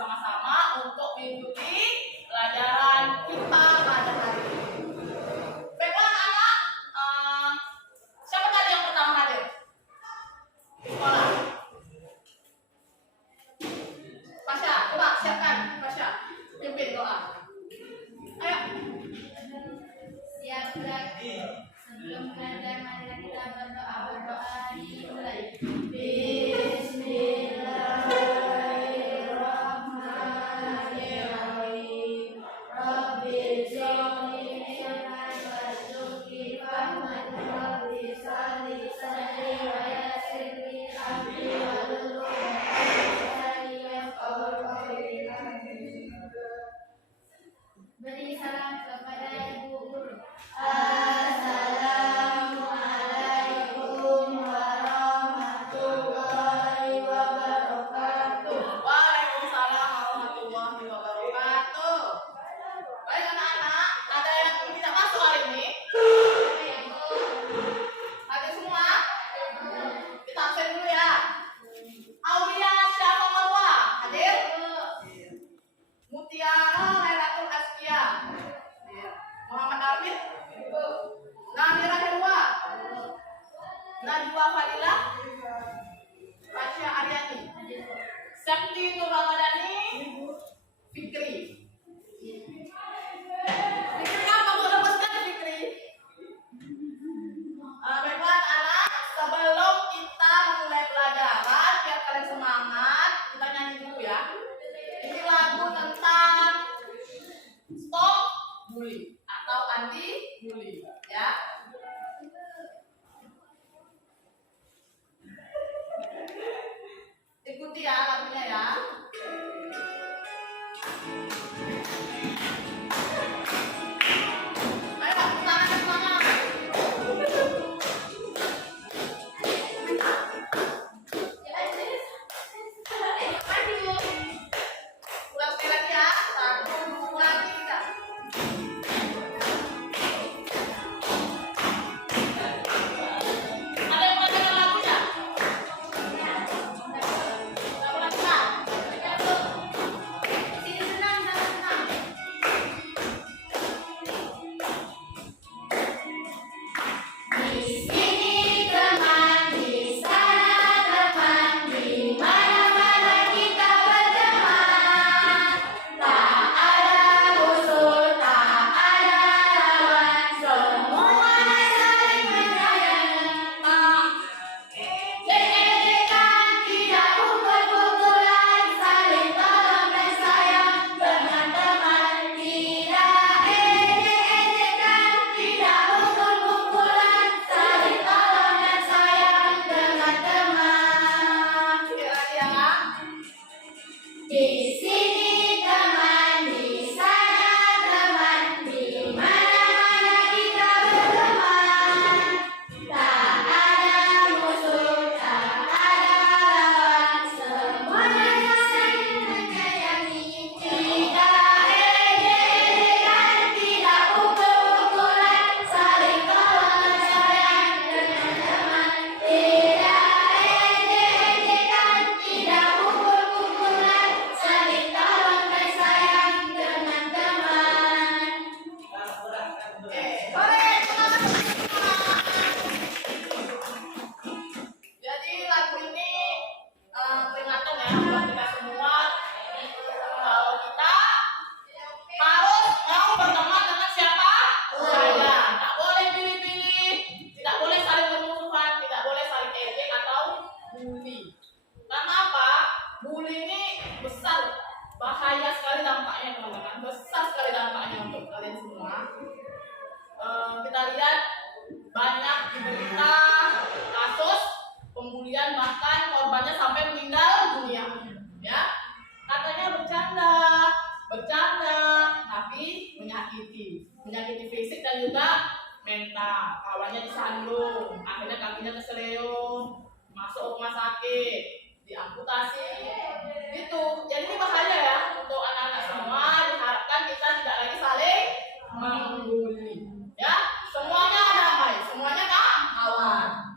bersama-sama untuk mengikuti pelajaran kita pada hari ini. Baiklah anak-anak, siapa tadi yang pertama hadir di sekolah? Pasha, coba siapkan. Pasha, pimpin doa. Ayo. Siap berarti. Sebelum belajar, mari kita berdoa dimulai. Bismillahirrahmanirrahim. Rabbi zidni ilman warzuqni fahman rabbi shrah sadri wa yassir li amri wahlul 'uqdatam min lisani yafqahu qawli. Beri salam kepada ibu guru. Assalamualaikum warahmatullahi wabarakatuh. Waalaikumsalam warahmatullahi wabarakatuh. Baik anak-anak, ada yang tidak masuk hari ini? Ada semua? Kita absen dulu ya. Aulia Syama Marwa hadir? Mutiara Lailatul Askia. Muhammad Arif? Namira Herwa? Najwa Fadilah? Rasya Aryani? Sakti Nur Ramadhani? Fikri? Fikri apa mau lepaskan Fikri? Baiklah anak, sebelum kita memulai pelajaran biar kalian semangat, kita nyanyi dulu ya. Ini lagu tentang stop bully atau anti bully ya. Ikuti ya lagunya ya. Ayo tepuk tangan semangat. Ulang sekali lagi ya. 1, 2, 3. Ada yang belajar lagunya? Ulang lagi. Sini senang, senang. Di sini teman, di sana teman, di mana-mana kita berteman. Tak ada musuh, tak ada lawan, semua saling menyayangi. Ejek-ejekan, tidak pukul-pukulan, saling tolong dan sayang dengan teman. Tidak ejek-ejekan, tidak pukul-pukulan, saling tolong dan sayang dengan teman. Sekali lagi ya. Di sini teman, di sana teman, di mana-mana kita berteman. Tak ada musuh, tak ada lawan, semuanya saling menyayangi. Tidak ejek-ejekan, tidak pukul-pukulan, saling tolong dan sayang dengan teman. Tidak ejek-ejekan, tidak pukul-pukulan, saling tolong dan sayang dengan teman. Sore, semangat. Jadi lagu ini peringatan ya buat kita semua kalau kita harus mau berteman dengan siapa saja. Tak boleh pilih-pilih, tidak boleh saling bermusuhan, tidak boleh saling ejek atau bully. Karena apa? Bully ini besar, bahaya sekali dampaknya teman-teman. Besar sekali dampaknya untuk kalian semua. Kita lihat banyak di berita kasus pembulian, bahkan korbannya sampai meninggal dunia ya. Katanya bercanda tapi menyakiti fisik dan juga mental. Kawannya disandung, akhirnya kakinya keseleo, masuk rumah sakit, diamputasi gitu. Jadi ini bahaya ya untuk anak-anak semua. Diharapkan kita tidak lagi saling membuli ya. Semuanya damai, semuanya kawan.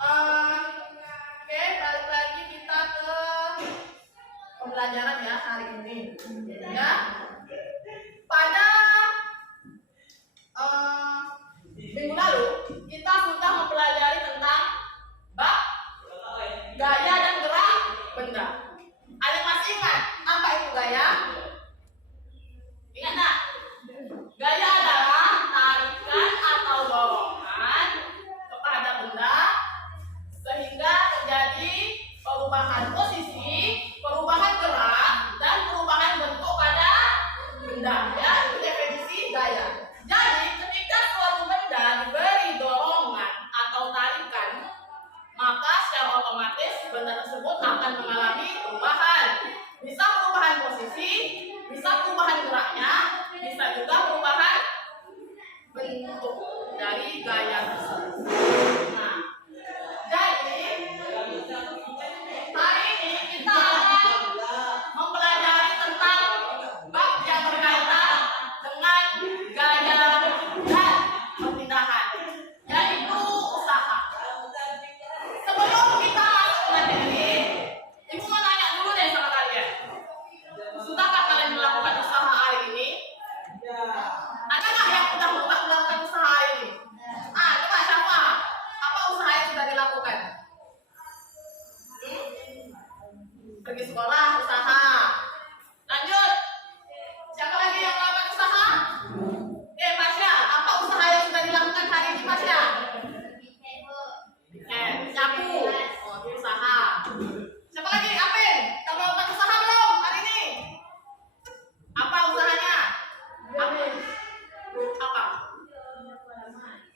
Oke, balik lagi kita ke pembelajaran ya hari ini. Ya. Pada minggu lalu kita sudah mempelajari tentang bab gaya dan gerak benda. Ada yang masih ingat apa itu gaya? Ingat nak? Gaya adalah tarikan atau dorongan kepada benda sehingga terjadi perubahan posisi, perubahan gerak, dan perubahan bentuk pada benda. Ya, itu definisi gaya. Jadi, ketika suatu benda diberi dorongan atau tarikan, maka secara otomatis benda tersebut akan mengalami perubahan. Bisa perubahan posisi, bisa perubahan geraknya, bisa juga perubahan bentuk dari gaya tersebut. Nah, jadi hari ini kita akan mempelajari tentang bab yang berkaitan dengan gaya dan perpindahan, yaitu usaha. Sebelum kita masuk ke materi, ibu mau nanya dulu deh sama kalian. Sudahkah kalian melakukan usaha hari ini? Ada nggak yang sudah melakukan usaha hari ini? Coba siapa? Apa usaha yang sudah dilakukan? Pergi sekolah, usaha. Lanjut. Siapa lagi yang melakukan usaha? Pasya, apa usaha yang sudah dilakukan hari ini, Pasya? Nyapu. Oh, itu usaha. Siapa lagi? Apin, kamu melakukan usaha belum hari ini? Apa usahanya? Apin. Apa?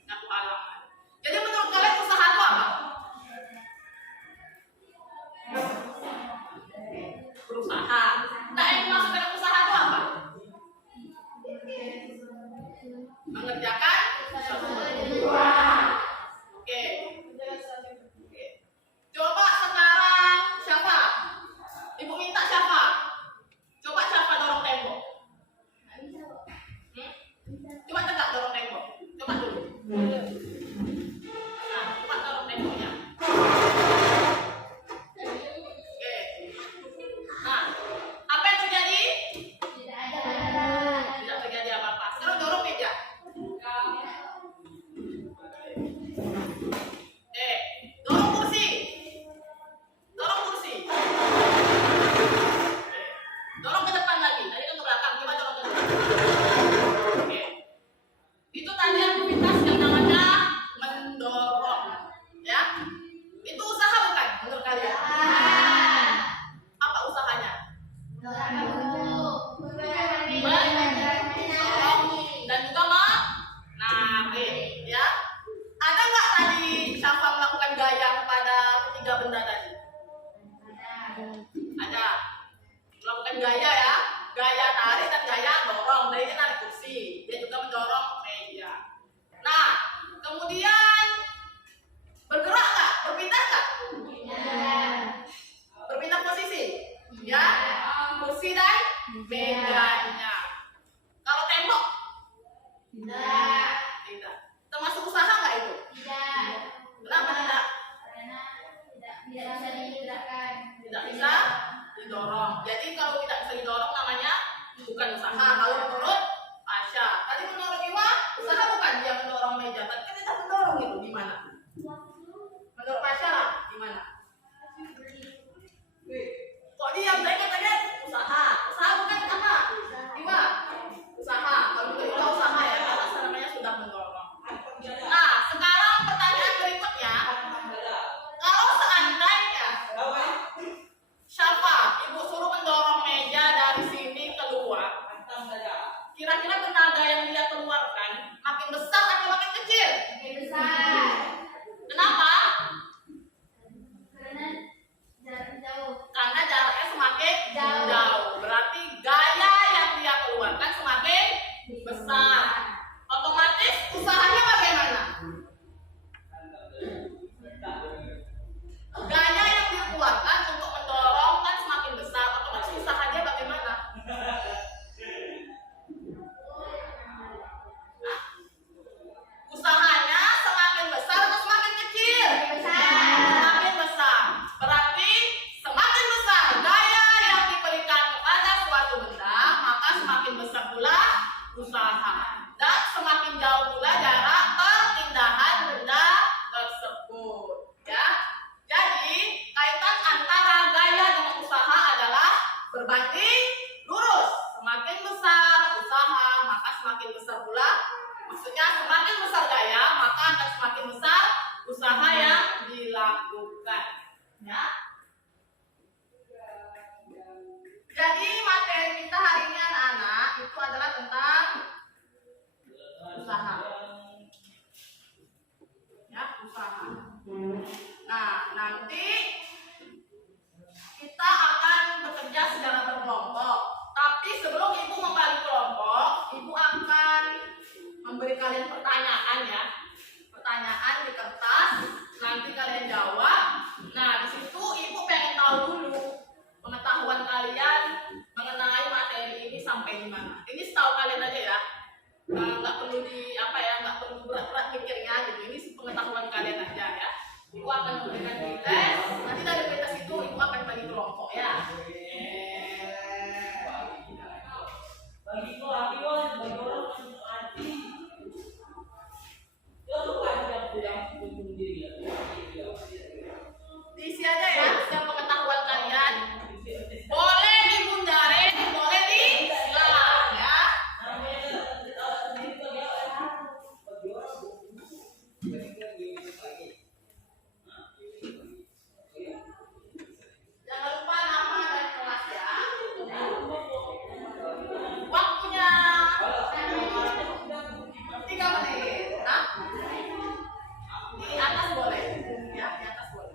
Nyapu halaman. Jadi menurut kalian usaha itu apa? Berusaha. Nah, yang dimaksud dengan usaha itu apa? Mengerjakan sesuatu. Oke. Coba sekarang siapa? Ibu minta siapa? Coba siapa dorong tembok? Coba tegak dorong tembok. Coba dulu. Nah, coba dorong temboknya. Oke. Nah, apa yang terjadi? Tidak terjadi apa-apa. Sekarang dorong meja. Dorong kursi. Dorong kursi. Dorong ke depan lagi. Tadi kan ke belakang. Coba dorong ke depan. Oke. Itu tadi aktivitas yang namanya mendorong. Ya. Itu usaha bukan menurut kalian? Apa usahanya? Mendorong dan juga menarik. Ya. Ada nggak tadi Syafa melakukan gaya kepada ketiga benda tadi? Ada. Melakukan gaya ya. Gaya tarik dan gaya dorong. Nah, ini narik kursi. Dia juga mendorong meja. Nah, kemudian bergerak nggak? Berpindah nggak? Berpindah posisi? Ya. Kursi dan mejanya. Kalau tembok? Tidak. Termasuk usaha nggak itu? Kenapa tidak? Tidak bisa didorong. Jadi kalau tidak bisa didorong namanya bukan usaha. Kalau menurut Asya, tadi menurut Iwa usaha bukan dia mendorong meja. Tapi kan kita mendorong itu di mana? Menurut Asya gimana? Kok diam? Saya katanya usaha. Usaha bukan apa? Iwa usaha. Kalau menurut Iwa usaha ya, karena namanya sudah mendorong. Nah, sekarang pertanyaan berikutnya. Kalau seandainya Syafa, ibu suruh mendorong meja dari sini keluar, kira-kira tenaga yang dia keluarkan makin besar atau makin kecil? Besar. berbanding lurus. Semakin besar usaha, maka semakin besar pula. Maksudnya semakin besar gaya, maka akan semakin besar usaha yang dilakukan. Ya. Jadi materi kita hari ini anak-anak itu adalah tentang usaha. Ya, usaha. Nah, nanti kita akan bekerja secara berkelompok. Tapi sebelum ibu membagi kelompok, ibu akan memberi kalian pertanyaan ya. Pertanyaan di kertas, nanti kalian jawab. Nah, di situ ibu pengen tahu dulu pengetahuan kalian mengenai materi ini sampai di mana. Ini setahu kalian aja ya. Nggak perlu nggak perlu berat-berat mikirnya gitu. Ini pengetahuan kalian aja ya. Ibu akan memberikan tes. Nanti dari tes itu ibu akan bagi kelompok ya. Diisi aja ya, setiap pengetahuan kalian. Boleh dibundarin, boleh disilang ya. Jangan lupa nama dan kelas ya. Waktunya 3 menit. Nah, di atas boleh ya, di atas boleh.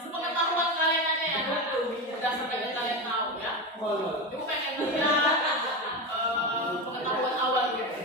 Sepengetahuan kalian aja ya, berdasarkan yang kalian tahu ya. Ibu pengen lihat pengetahuan awal gitu.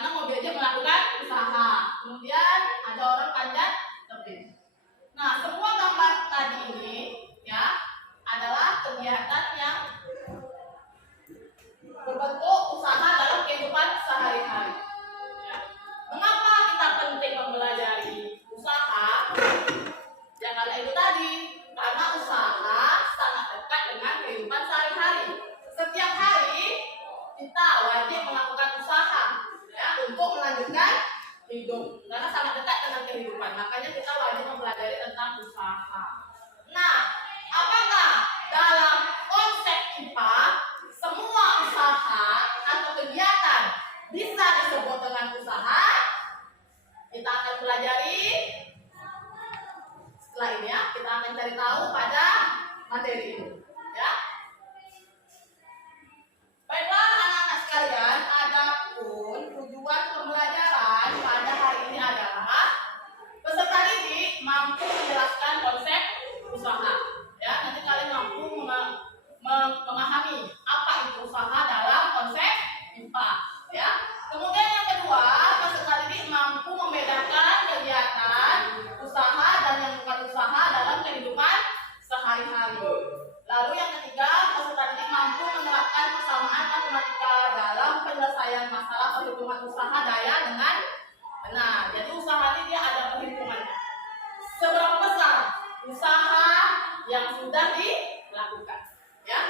karena mau diajak melakukan usaha. Kemudian ada orang panjat tebing. Nah, semua gambar tadi ini ya adalah kegiatan yang berbentuk usaha dalam kehidupan sehari-hari. Ya. Mengapa kita penting mempelajari usaha? Ya karena itu tadi, karena usaha sangat dekat dengan kehidupan sehari-hari. Setiap hari kita wajib melakukan usaha ya untuk melanjutkan hidup karena sangat dekat dengan kehidupan. Makanya kita wajib mempelajari tentang usaha. Nah, apakah dalam konsep IPA semua usaha atau kegiatan bisa disebut dengan usaha? Kita akan pelajari setelah ini ya. Kita akan cari tahu pada materi ini ya. Baiklah anak-anak sekalian, adapun tujuan pembelajaran pada hari ini adalah peserta didik mampu menjelaskan konsep usaha. Ya, nanti kalian mampu memahami apa itu usaha dalam konsep IPA. Ya. Kemudian yang kedua, peserta didik mampu membedakan kegiatan usaha dan yang bukan usaha dalam kehidupan sehari-hari. Lalu yang ketiga, peserta didik mampu menerapkan persamaan matematika dalam penyelesaian masalah perhitungan usaha daya dengan benar. Jadi usaha ini dia ada perhitungannya. Seberapa besar usaha yang sudah dilakukan, ya?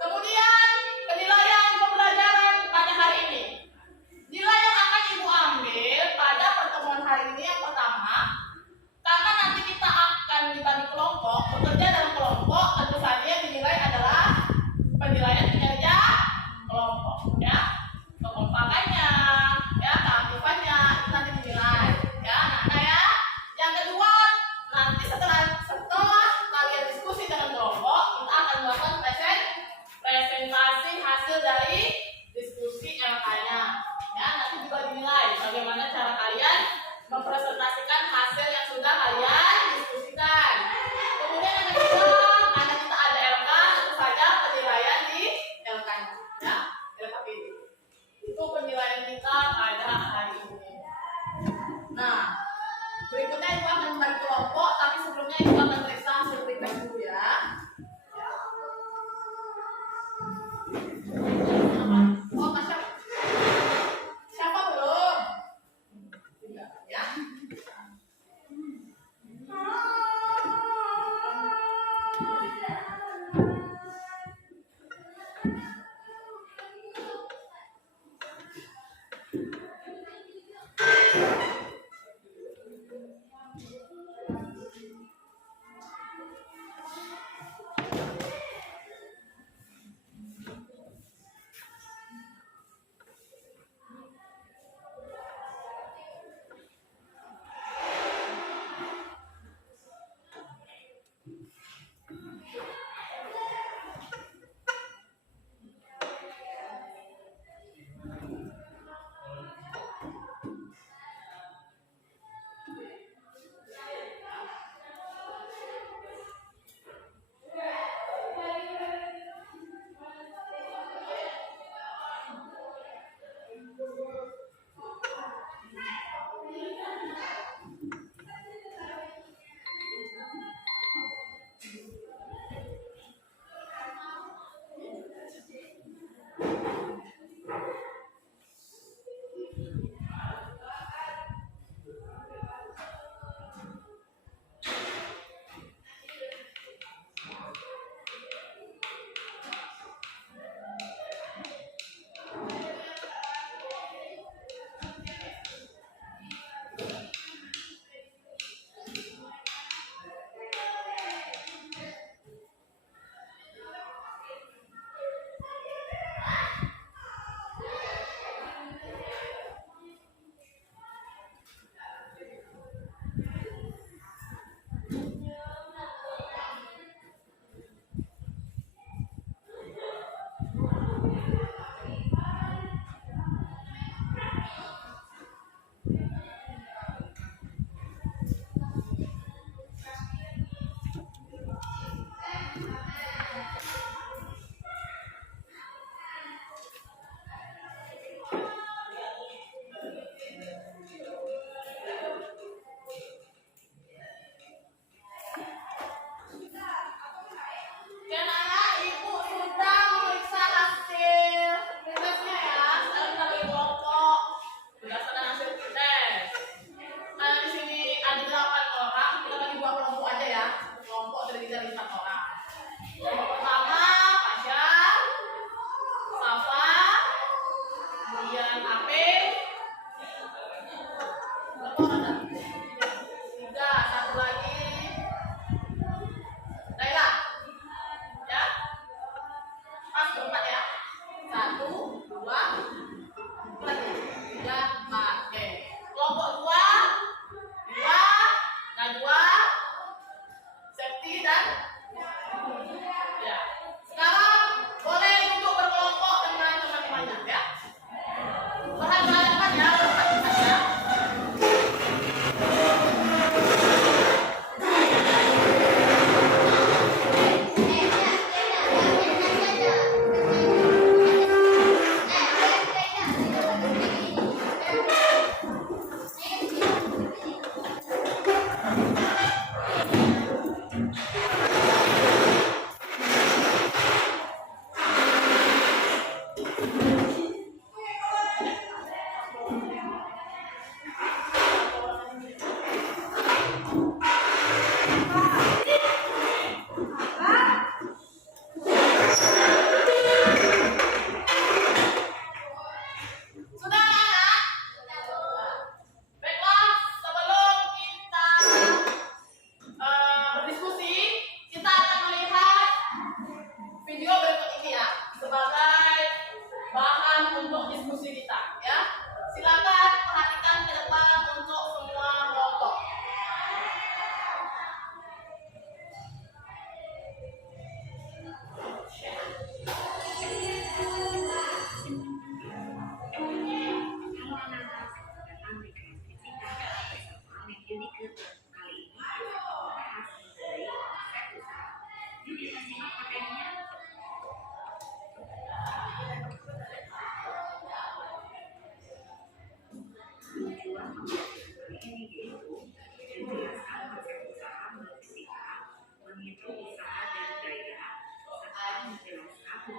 Kemudian penilaian pembelajaran pada hari ini. Nilai yang akan Ibu ambil pada pertemuan hari ini yang pertama, karena nanti kita akan dibagi kelompok, bekerja dalam kelompok, tentu saja yang dinilai adalah penilaian kinerja kelompok, ya, kekompakannya, ya, keaktifannya itu nanti dinilai, ya, nah ya. Yang kedua, nanti setelah kalian diskusi dengan kelompok, kita akan melakukan presentasi hasil dari diskusi LK-nya, ya, nanti juga dinilai bagaimana cara kalian mempresentasikan hasil yang sudah kalian diskusikan. Kemudian yang ketiga, karena kita ada LK, tentu saja penilaian di LK-nya, ya, LKPD. Itu penilaian kita pada hari ini. Nah, berikutnya Ibu akan membagi kelompok, tapi sebelumnya Ibu akan periksa hasil prikes dulu ya. Oh, siapa belum? Tidak, ya.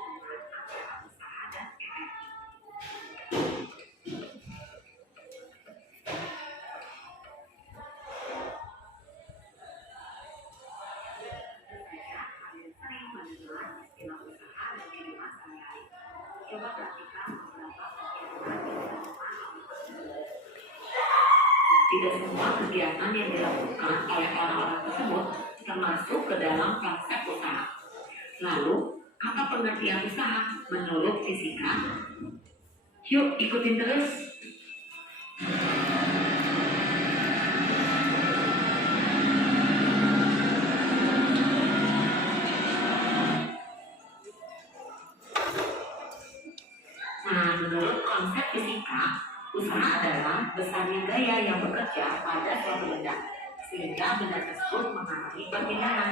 hubungan antara usaha dan energi. Sering mendengar istilah usaha dan kehidupan sehari-hari. Coba perhatikan beberapa kegiatan yang dilakukan oleh tersebut. Tidak semua kegiatan yang dilakukan oleh orang-orang tersebut termasuk ke dalam konsep usaha. Lalu, apa pengertian usaha menurut fisika? Yuk ikutin terus. Nah, menurut konsep fisika, usaha adalah besarnya gaya yang bekerja pada suatu benda, sehingga benda tersebut mengalami perpindahan.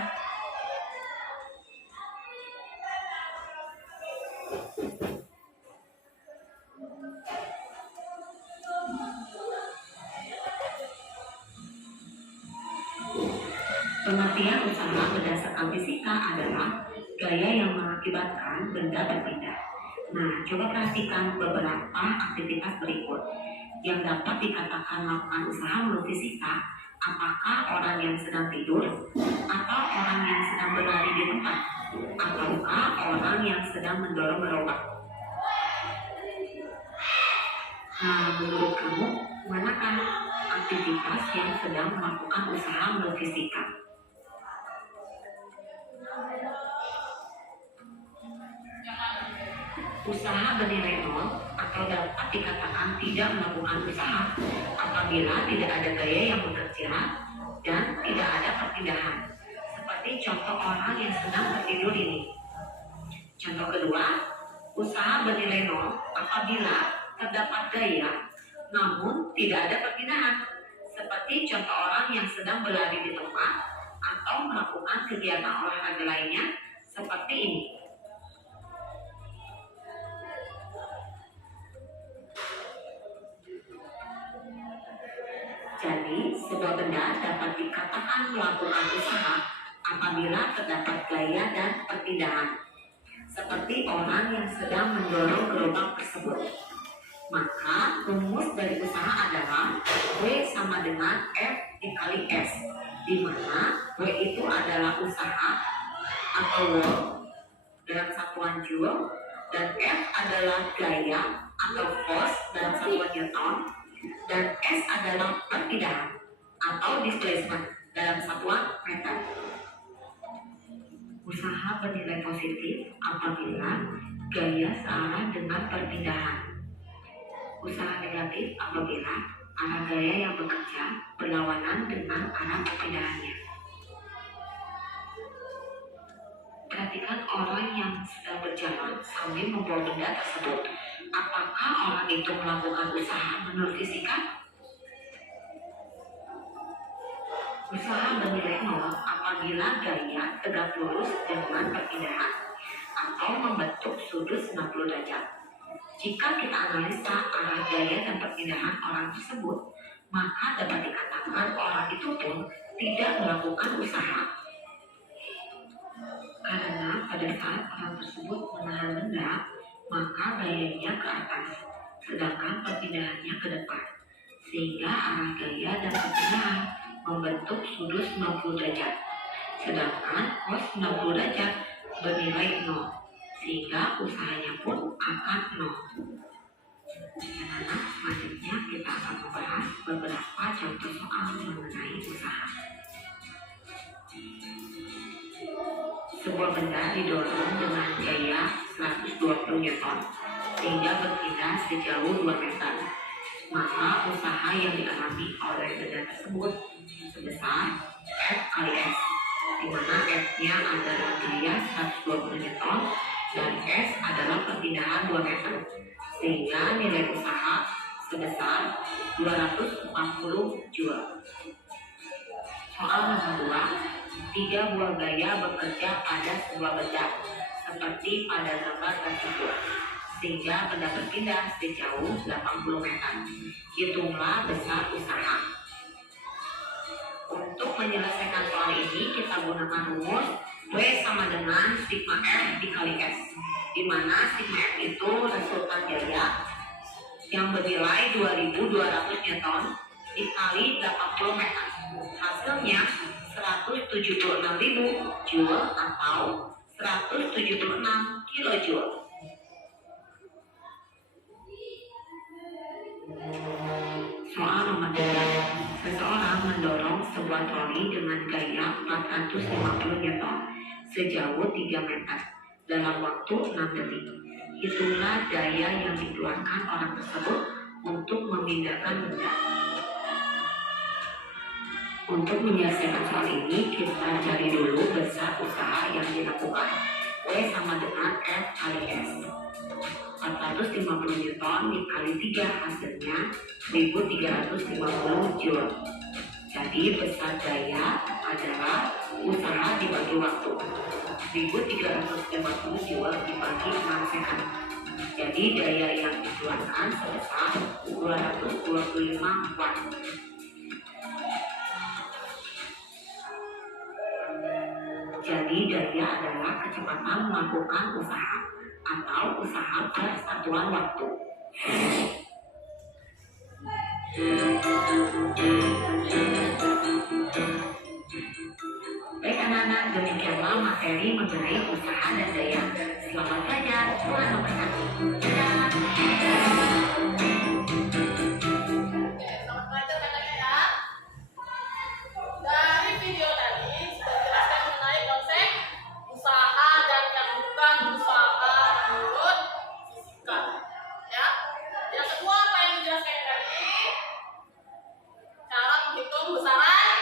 Pengertian usaha berdasarkan fisika adalah gaya yang mengakibatkan benda berpindah. Nah, coba perhatikan beberapa aktivitas berikut yang dapat dikatakan melakukan usaha menurut fisika. Apakah orang yang sedang tidur, atau orang yang sedang berlari di tempat, ataukah orang yang sedang mendorong gerobak? Nah, menurut kamu, manakah aktivitas yang sedang melakukan usaha menurut fisika? Usaha bernilai nol atau dapat dikatakan tidak melakukan usaha apabila tidak ada gaya yang bekerja dan tidak ada perpindahan. Seperti contoh orang yang sedang tertidur ini. Contoh kedua, usaha bernilai nol apabila terdapat gaya namun tidak ada perpindahan. Seperti contoh orang yang sedang berlari di tempat atau melakukan kegiatan olahraga lainnya seperti ini. Jadi, sebuah benda dapat dikatakan melakukan usaha apabila terdapat gaya dan perpindahan, seperti orang yang sedang mendorong gerobak tersebut. Maka, rumus dari usaha adalah W sama dengan F dikali S, di mana W itu adalah usaha atau work dalam satuan joule, dan F adalah gaya atau force dalam satuan Newton, dan S adalah perpindahan atau displacement dalam satuan meter. Usaha bernilai positif apabila gaya searah dengan perpindahan. Usaha negatif apabila arah gaya yang bekerja berlawanan dengan arah perpindahannya. Perhatikan orang yang sedang berjalan sambil membawa benda tersebut. Apakah orang itu melakukan usaha menurut fisika? Usaha bernilai nol apabila gaya tegak lurus dengan perpindahan atau membentuk sudut 90 derajat. Jika kita analisa arah gaya dan perpindahan orang tersebut, maka dapat dikatakan orang itu pun tidak melakukan usaha. Karena pada saat orang tersebut menahan benda, maka gayanya ke atas, sedangkan perpindahannya ke depan, sehingga arah gaya dan perpindahan membentuk sudut 90 derajat, sedangkan cos 90 derajat bernilai 0, sehingga usahanya pun akan 0. Anak-anak, selanjutnya kita akan membahas beberapa contoh soal mengenai usaha. Sebuah benda didorong dengan gaya 120 Newton sehingga berpindah sejauh 2 meter. Maka usaha yang dialami oleh benda tersebut sebesar F kali S, di mana F-nya adalah gaya 120 Newton dan S adalah perpindahan 2 meter, sehingga nilai usaha sebesar 240 Joule. Soal nomor 2. 3 buah gaya bekerja pada sebuah benda, seperti pada gambar tersebut, sehingga benda berpindah sejauh 80 meter. Hitunglah besar usaha. Untuk menyelesaikan soal ini, kita gunakan rumus W sama dengan sigma F dikali S. di mana si M itu resultan daya yang bernilai 2.200 Newton dikali 80 meter. Hasilnya 176.000 Joule atau 176 kilojoule. Soal nomor 3. Seseorang mendorong sebuah troli dengan gaya 450 Newton sejauh 3 meter dalam waktu 6 detik. Itulah daya yang dikeluarkan orang tersebut untuk memindahkan benda. Untuk menyelesaikan soal ini, kita cari dulu besar usaha yang dilakukan. W sama dengan F kali S. 450 Newton dikali 3 hasilnya 1.350 Joule. Jadi besar daya adalah usaha dibagi waktu. 1.350 Joule dibagi 6 second. Jadi daya yang dikeluarkan sebesar 225 watt. Jadi daya adalah kecepatan melakukan usaha atau usaha per satuan waktu. Baik anak-anak, demikianlah materi mengenai usaha dan daya. Selamat belajar, Tuhan memberkati. Dadah. Selamat belajar katanya ya. Dari video tadi sudah dijelaskan mengenai konsep usaha dan yang bukan usaha menurut fisika. Ya. Yang kedua apa yang dijelaskan tadi? Cara menghitung besaran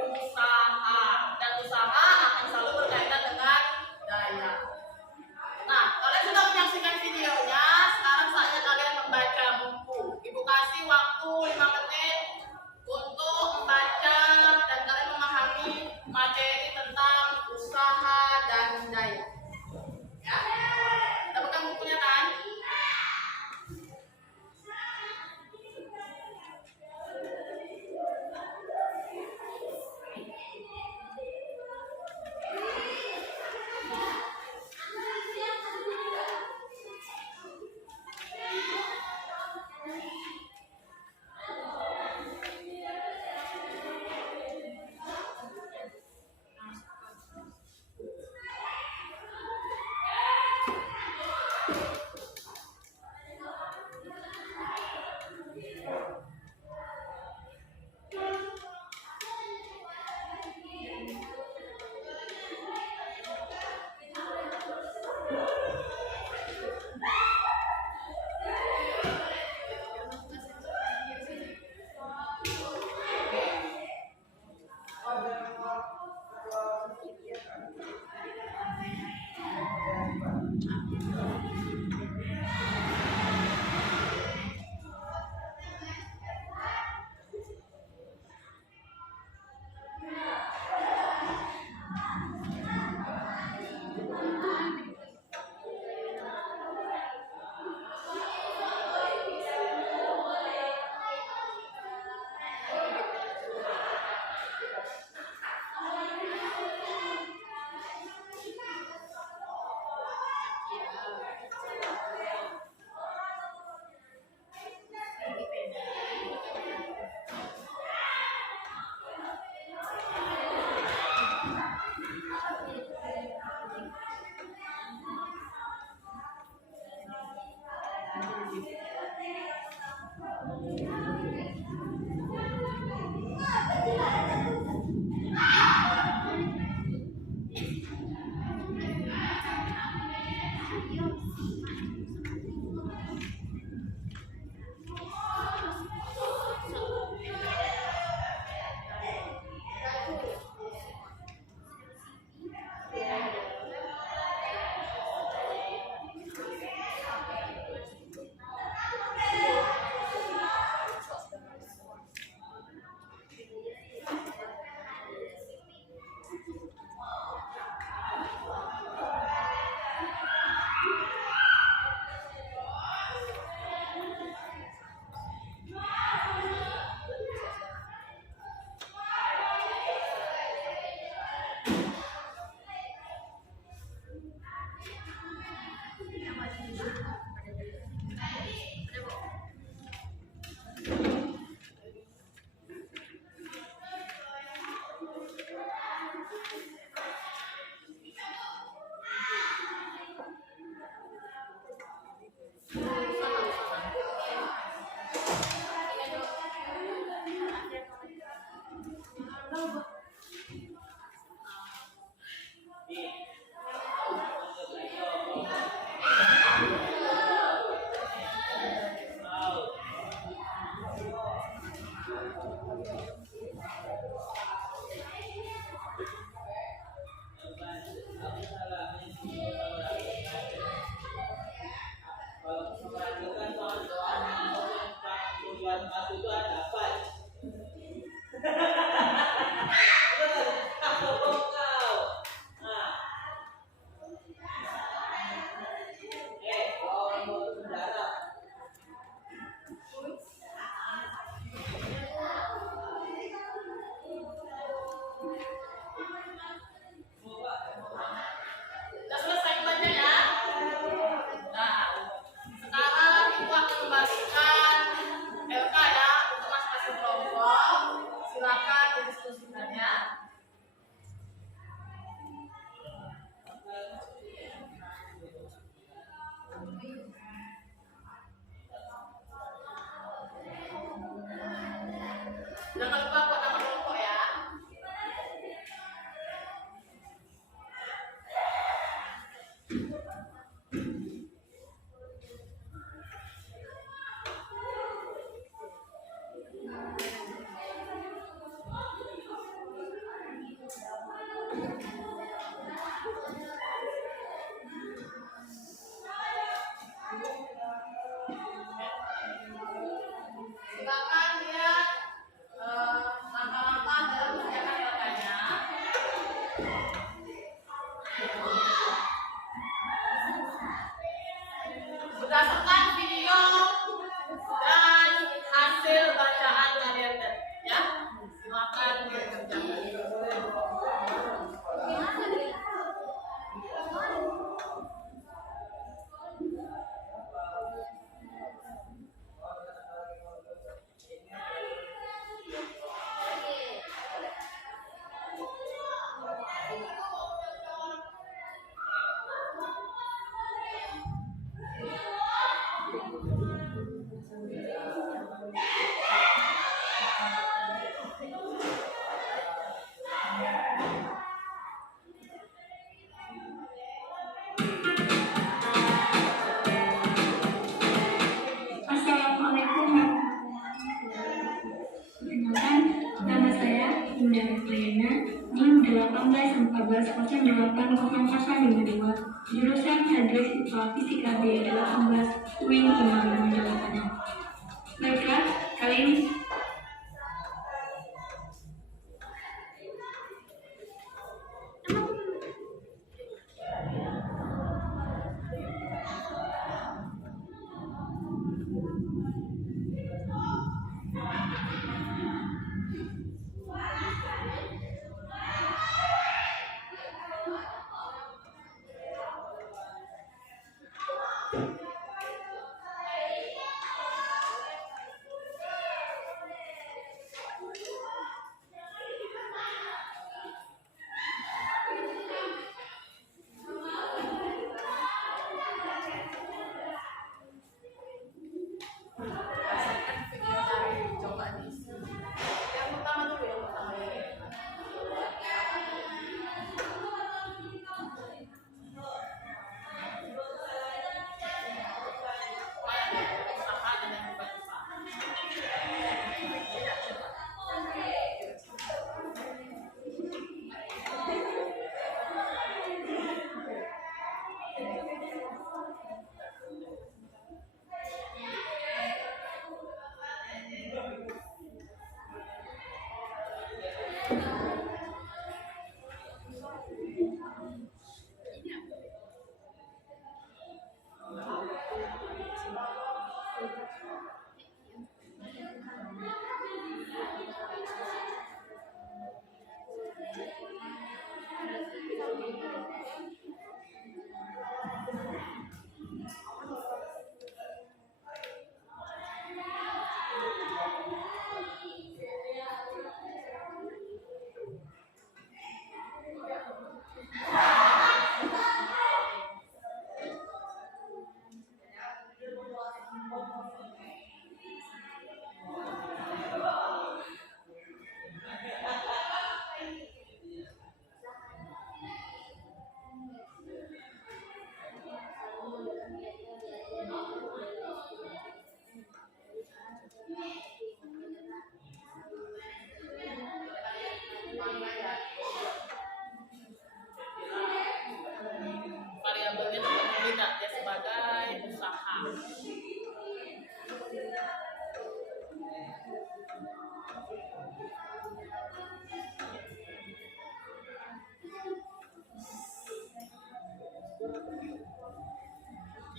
usaha, dan usaha akan selalu berkaitan dengan daya. Nah, kalian sudah menyaksikan videonya, sekarang saatnya kalian membaca buku. Ibu kasih waktu 5 menit untuk membaca dan kalian memahami materi tentang usaha dan daya. Ya, kita pegang bukunya kan? 1808 jurusan Hadris IPA Fisika B18 UIN Kemayoran Jawa Tengah. Baiklah, kali ini variabelnya tidak dia sebagai usaha.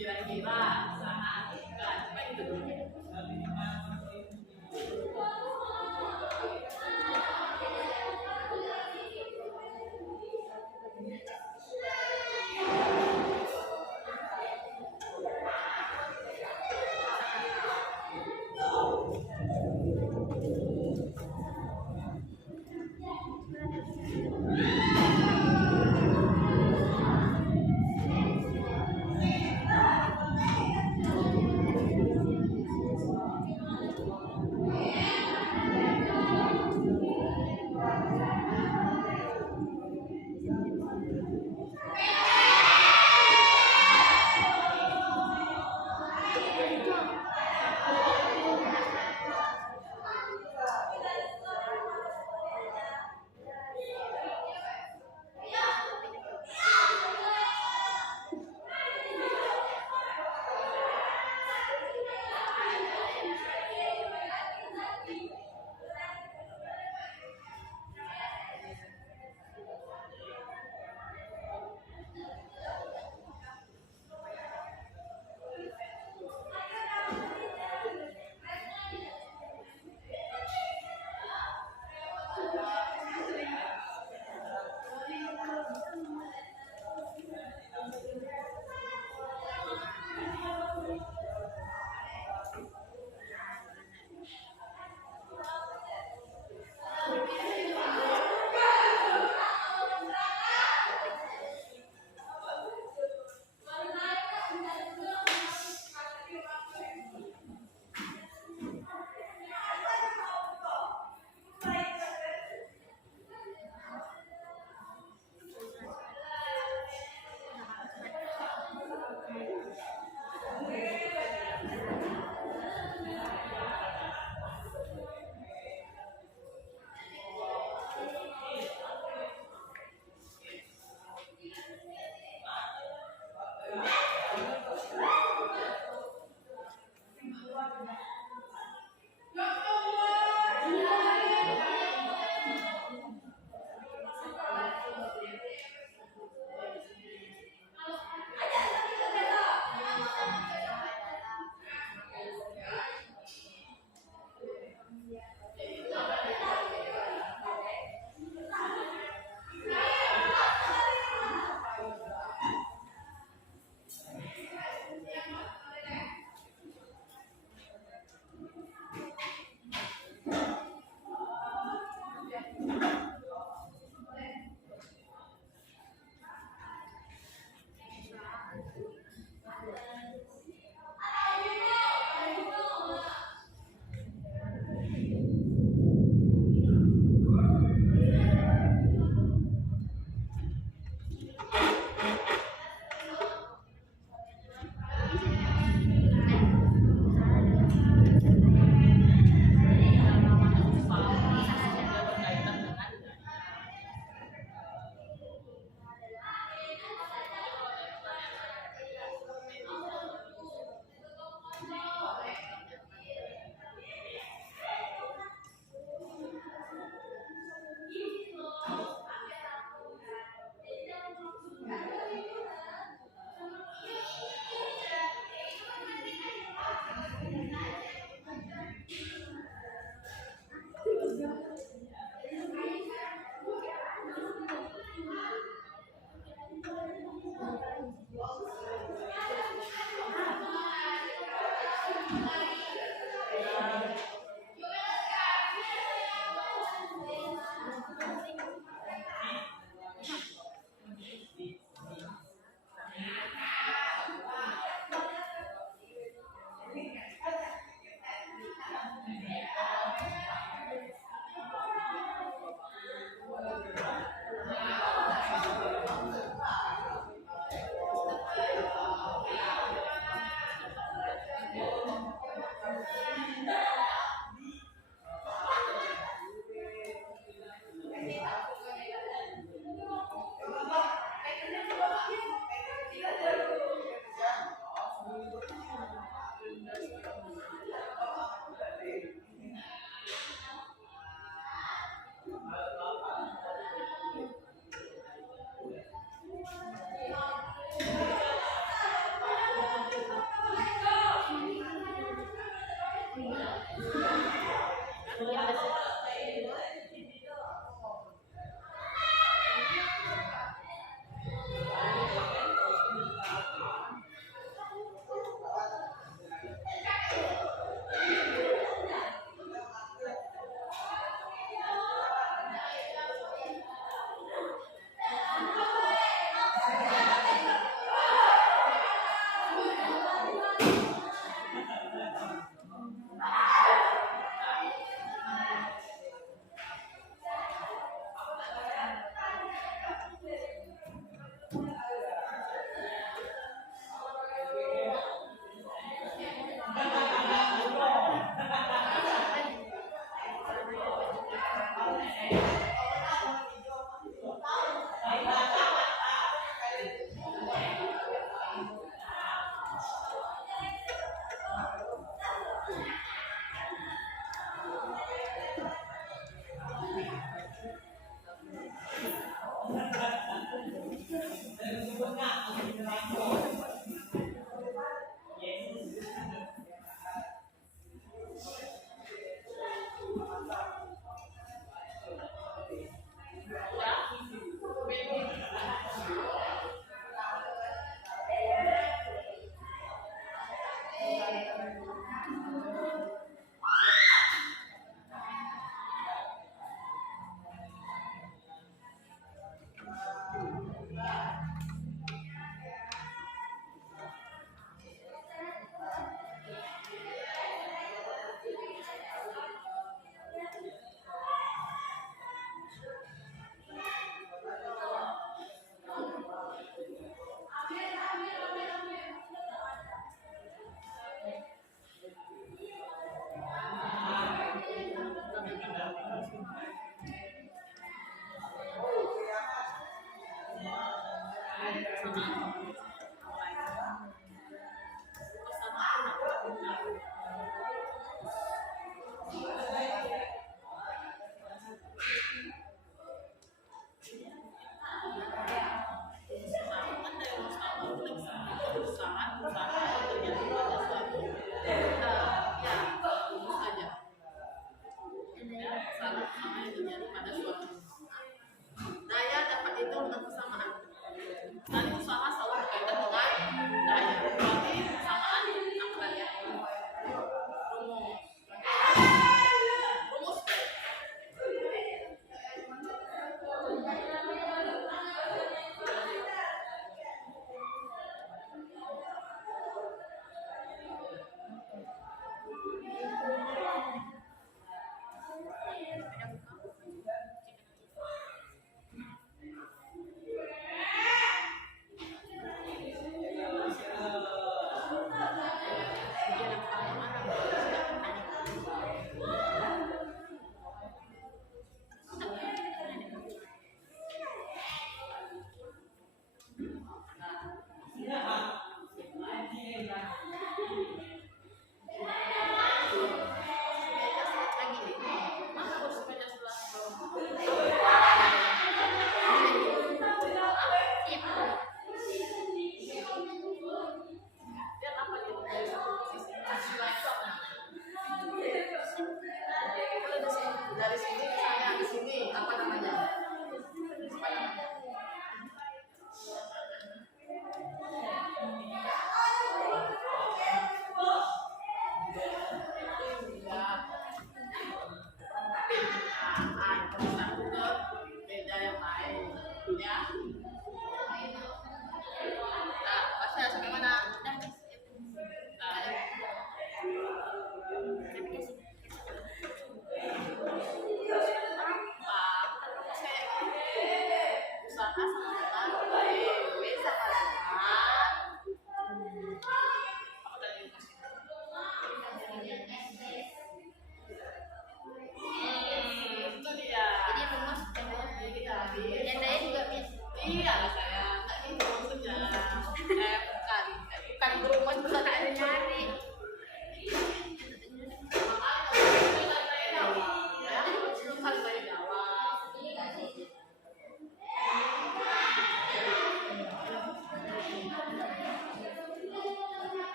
Kira-kira usaha apa itu?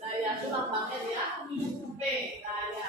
Daya itu lambangnya dia P, daya.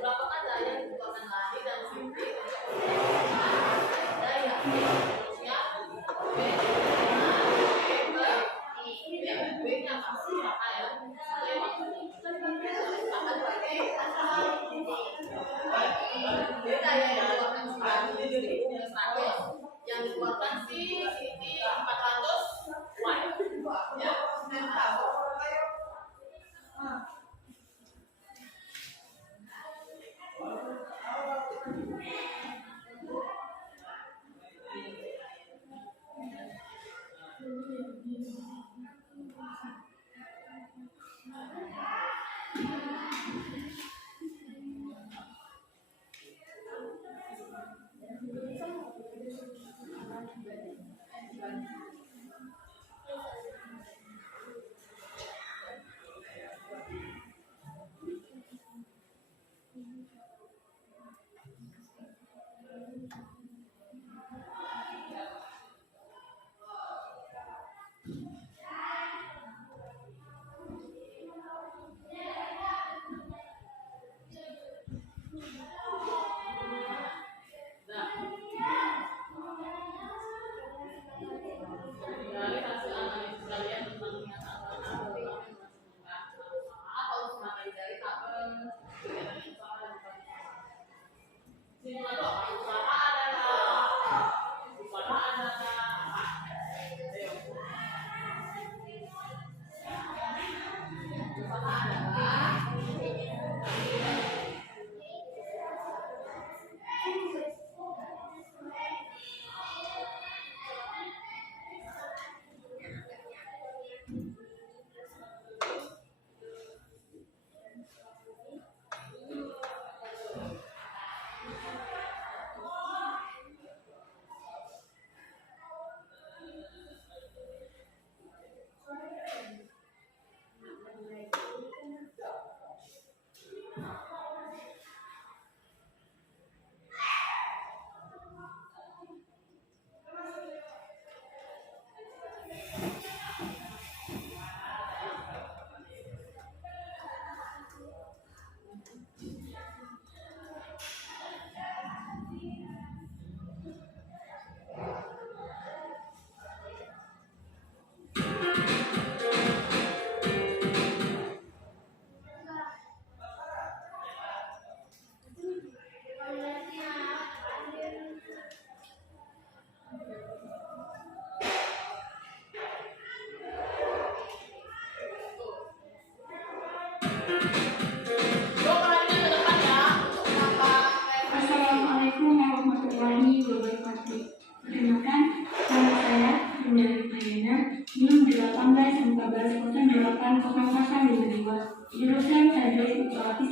Berapa kan daya yang dikeluarkan lari dan sini daya. Terusnya B-nya pasti apa ya? Beda ya yang dikeluarkan yang dikeluarkan si Siti 400 watt ya. Dari hasil analisis kalian tentang kenyataan atau materi dari tabel simulator apa? Usaha adalah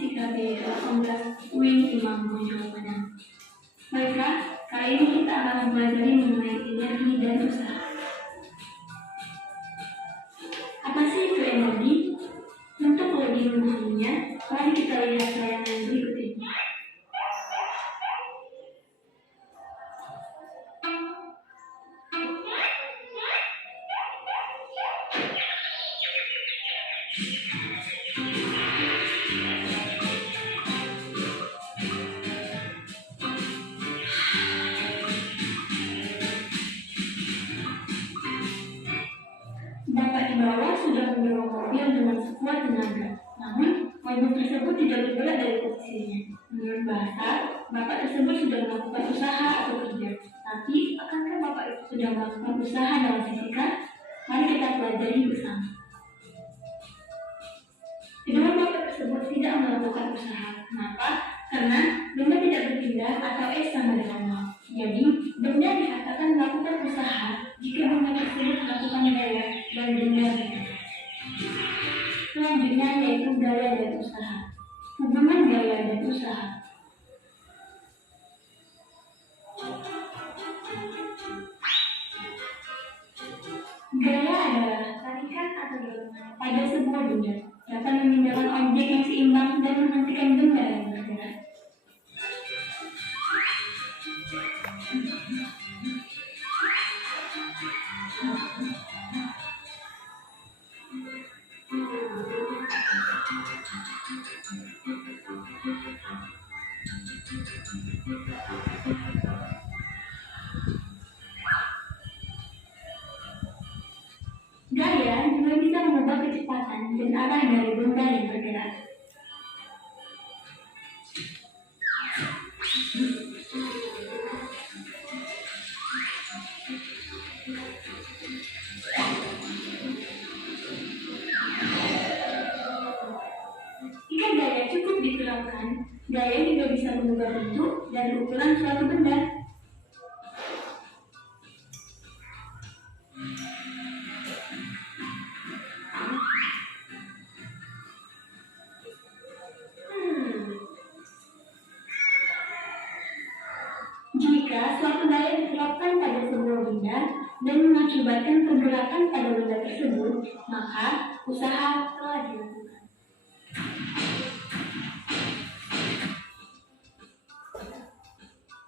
Fisika B18 UIN Imam Bonjol Padang. Baiklah, kali ini kita akan mempelajari mengenai energi dan usaha. Apa sih itu energi? Untuk lebih memahaminya, mari kita lihat tayangan berikut ini. Bapak di bawah sudah mendorong mobil dengan sekuat tenaga. Namun, mobil tersebut tidak bergerak dari posisinya. Menurut bahasa, Bapak tersebut sudah melakukan usaha atau kerja. Tapi, akankah Bapak itu sudah melakukan usaha dalam fisika? Mari kita pelajari bersama. Kedua Bapak tersebut tidak melakukan usaha. Kenapa? Karena benda tidak berpindah atau S sama dengan nol. Jadi, benda dikatakan melakukan usaha jika benda tersebut melakukan gaya dan benda bergerak. Selanjutnya yaitu gaya dan usaha. Hubungan gaya dan usaha. Gaya adalah tarikan atau dorongan pada sebuah benda, dapat memindahkan objek yang seimbang dan menghentikan benda yang bergerak. Gaya juga bisa mengubah kecepatan dan arah dari benda yang bergerak. Jika gaya cukup diterapkan, gaya juga bisa mengubah bentuk dan ukuran suatu benda. Jika suatu gaya diterapkan pada sebuah benda dan mengakibatkan pergerakan pada benda tersebut, maka usaha telah dilakukan.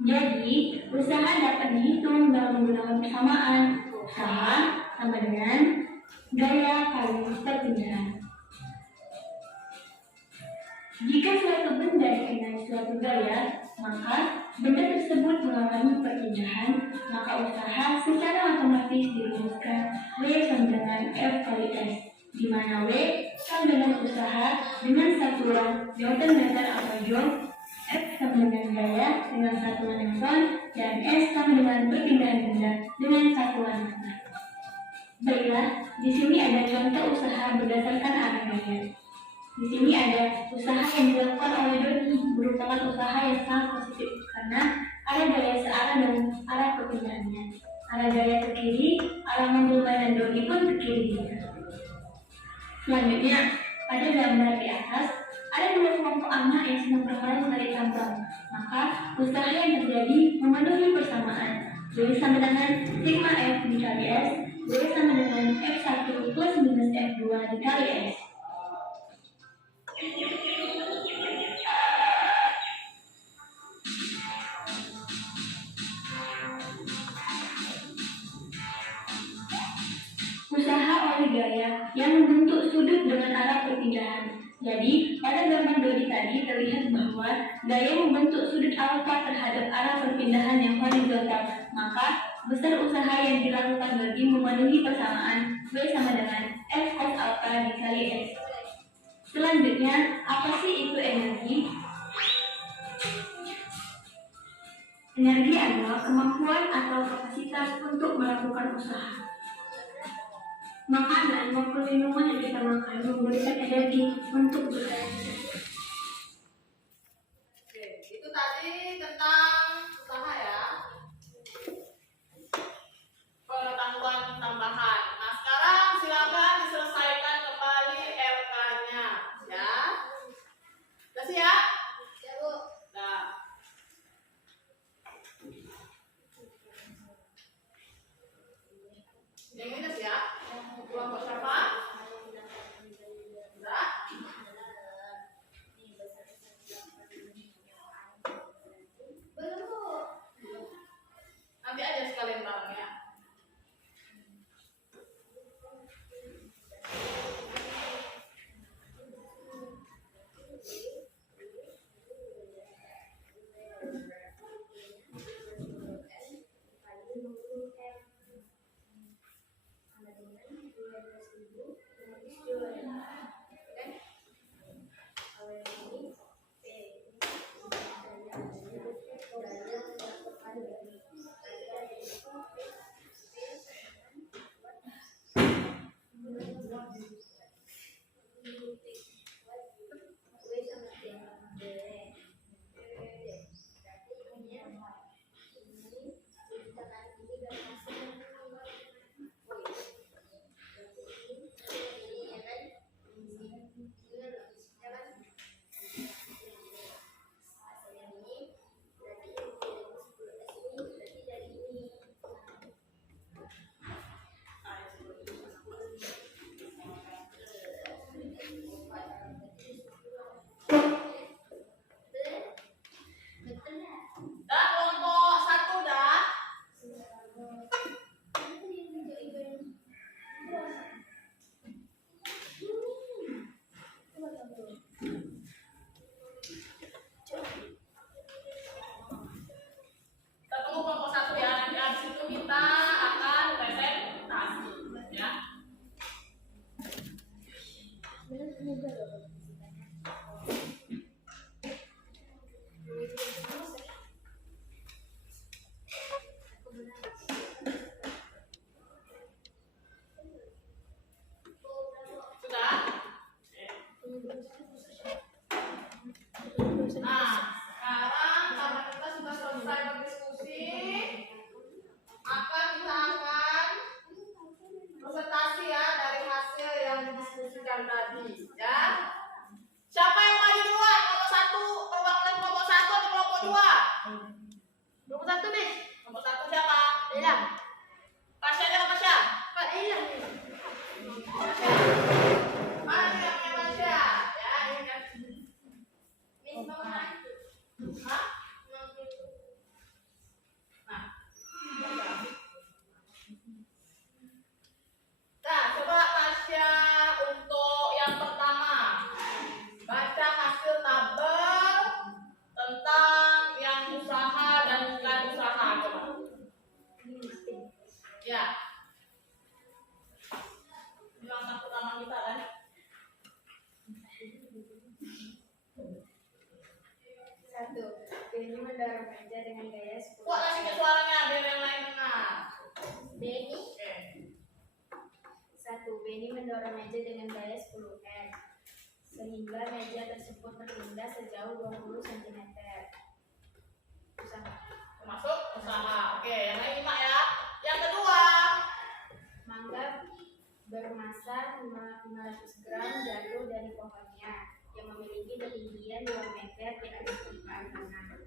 Jadi, usaha dapat dihitung dalam menggunakan persamaan. Usaha sama dengan gaya kali perpindahan. Jika suatu benda dikenai suatu gaya, maka benda tersebut mengalami perpindahan, maka usaha secara otomatis dirumuskan W sama dengan F kali S, di mana W sama dengan usaha dengan satuan Newton-meter atau joule, F sama dengan gaya dengan satuan Newton, dan S sama dengan perpindahan benda dengan satuan meter. Baiklah, di sini ada contoh usaha berdasarkan arah gaya. Di sini ada usaha yang dilakukan oleh Doni, merupakan usaha yang sangat positif karena arah gaya searah dengan arah perpindahannya. Arah gaya ke kiri, arah mobil mainan Doni pun ke kiri juga. Selanjutnya, pada gambar di atas, ada dua kelompok anak yang sedang bermain menarik tambang. Maka, usaha yang terjadi memenuhi persamaan. W sama dengan sigma F dikali S, W sama dengan F1 plus minus F2 dikali S. Usaha oleh gaya yang membentuk sudut dengan arah perpindahan. Jadi, pada gambar Dodi tadi terlihat bahwa gaya membentuk sudut alfa terhadap arah perpindahan yang horizontal. Maka, besar usaha yang dilakukan Dodi memenuhi persamaan W sama dengan F cos alfa dikali S. Selanjutnya, apa sih itu energi? Energi adalah kemampuan atau kapasitas untuk melakukan usaha. Makanan maupun minuman yang kita makan memberikan energi untuk bekerja. Oke, itu tadi tentang usaha ya. Pengetahuan tambahan. Nah, sekarang silakan diselesaikan kembali LK-nya ya. Dan siap? Nah. Yang ini udah siap? Kelompok siapa? Udah? Nanti aja sekalian bareng ya. Dah kelompok 1 dah. Kita tunggu kelompok 1 ya. Nanti habis itu kita akan presentasi ya. Sudah? Nah, sekarang karena kita sudah selesai berdiskusi, maka kita akan presentasi ya dari hasil yang didiskusikan tadi ya. Siapa yang maju duluan? Kelompok 1, perwakilan kelompok 1 atau kelompok 2? Kelompok 1 nih. Kelompok 1 siapa? Ilham. Pasha aja Pasha. Pak Ilham. Pasha. Mana yang punya Pasha? Ya, ini kan. Hah? Nah. Nah, coba Pasha untuk yang pertama. Baca hasil tabel tentang yang usaha dan bukan usaha. Coba. Ya. Ini langkah pertama kita kan. Satu, Benny mendorong meja dengan gaya 10. Kuat kasih ke suaranya biar yang lain dengar. Benny, Oke. satu, Benny mendorong meja dengan gaya 10 N, sehingga meja tersebut berpindah sejauh 20 cm. Usaha. Termasuk usaha. Oke, yang lain 5 ya. Yang kedua. Mangga bermasa 500 gram jatuh dari pohonnya yang memiliki ketinggian 2 meter di atas permukaan tanah.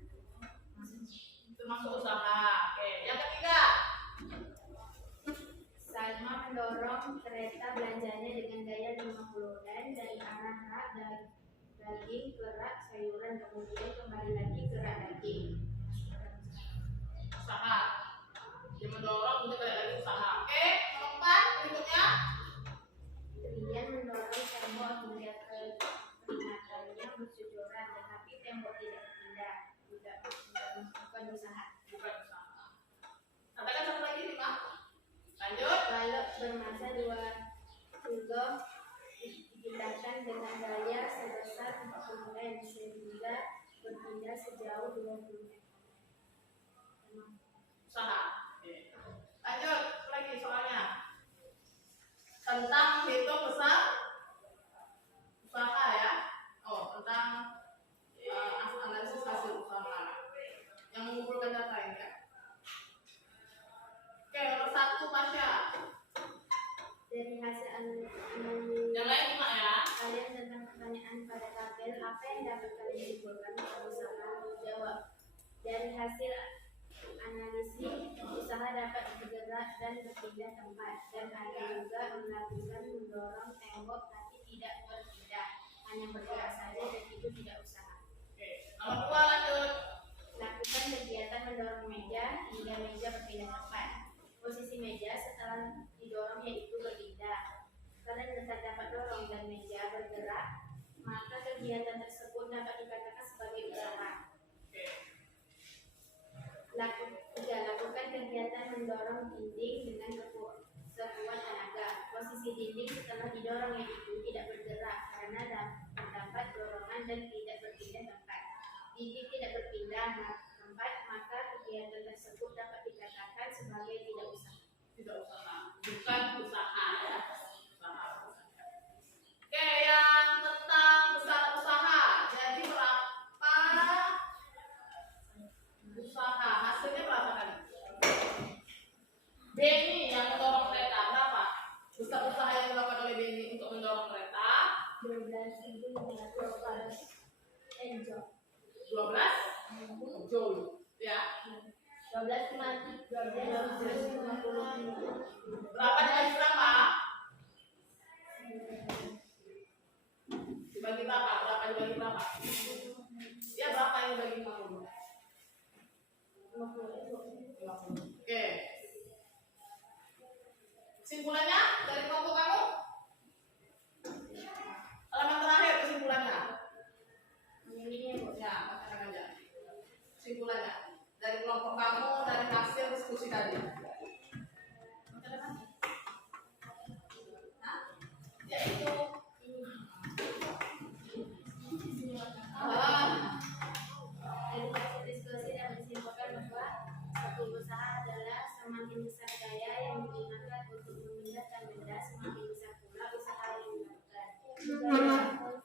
Termasuk usaha. Oke, yang ketiga. Salma mendorong kereta belanjanya dengan gaya 50 N dari arah rak daging ke rak sayuran, kemudian kembali lagi ke rak daging. Usaha. Dia mendorong untuk balik lagi usaha. Oke, nomor 4 berikutnya. Trian mendorong tembok hingga ke kelihatannya bercucuran, tetapi tembok tidak berpindah. Bukan usaha. Bukan usaha. Katakan satu lagi 5. Lanjut. Balok bermasa 2 kilo dipindahkan dengan gaya sebesar 40 N sehingga berpindah sejauh 20 meter. Usaha. Oke. Lanjut lagi soalnya. Tentang hitung besar usaha ya. Oh, tentang analisis hasil usaha. Yang mengumpulkan data ini ya. Oke, nomor 1 Pasha. Dari hasil analisis Yang lain 5 ya. kalian tentang pertanyaan pada tabel A Apa yang dapat kalian simpulkan tentang usaha? Jawab. Dari hasil analisis, usaha dapat bergerak dan berpindah tempat, dan ada juga melakukan mendorong tembok tapi tidak berpindah, hanya bergerak saja dan itu tidak usaha. Oke, nomor 2 lanjut. Lakukan kegiatan mendorong meja hingga meja berpindah tempat. Posisi meja setelah didorong yaitu berpindah. Karena terdapat dorong dan meja bergerak, maka kegiatan tersebut dapat dikatakan sebagai usaha. Lakukan kegiatan mendorong dinding dengan sekuat tenaga. Posisi dinding setelah didorong yaitu tidak bergerak karena terdapat dorongan dan tidak berpindah tempat. Dinding tidak berpindah tempat, maka kegiatan tersebut dapat dikatakan sebagai tidak usaha. Tidak usaha, bukan usaha ya. Usaha. Oke, yang tentang usaha. Jadi berapa usaha? Hasilnya berapa kali? Benny yang mendorong kereta berapa? Usaha yang dilakukan oleh Benny untuk mendorong kereta 12.500 enjok. 12 joule ya. 12,50. Berapa dibagi berapa? Dibagi berapa? Berapa dibagi berapa? Ya berapa yang dibagi 50? 50. Oke. Kesimpulannya dari kelompok kamu? Halaman terakhir kesimpulannya. Ya, katakan aja. Kesimpulannya dari kelompok kamu dari hasil diskusi tadi. Hah? Yaitu Dari hasil diskusi dapat disimpulkan bahwa satu usaha adalah semakin besar daya yang digunakan untuk memindahkan benda, semakin besar pula usaha yang dilakukan.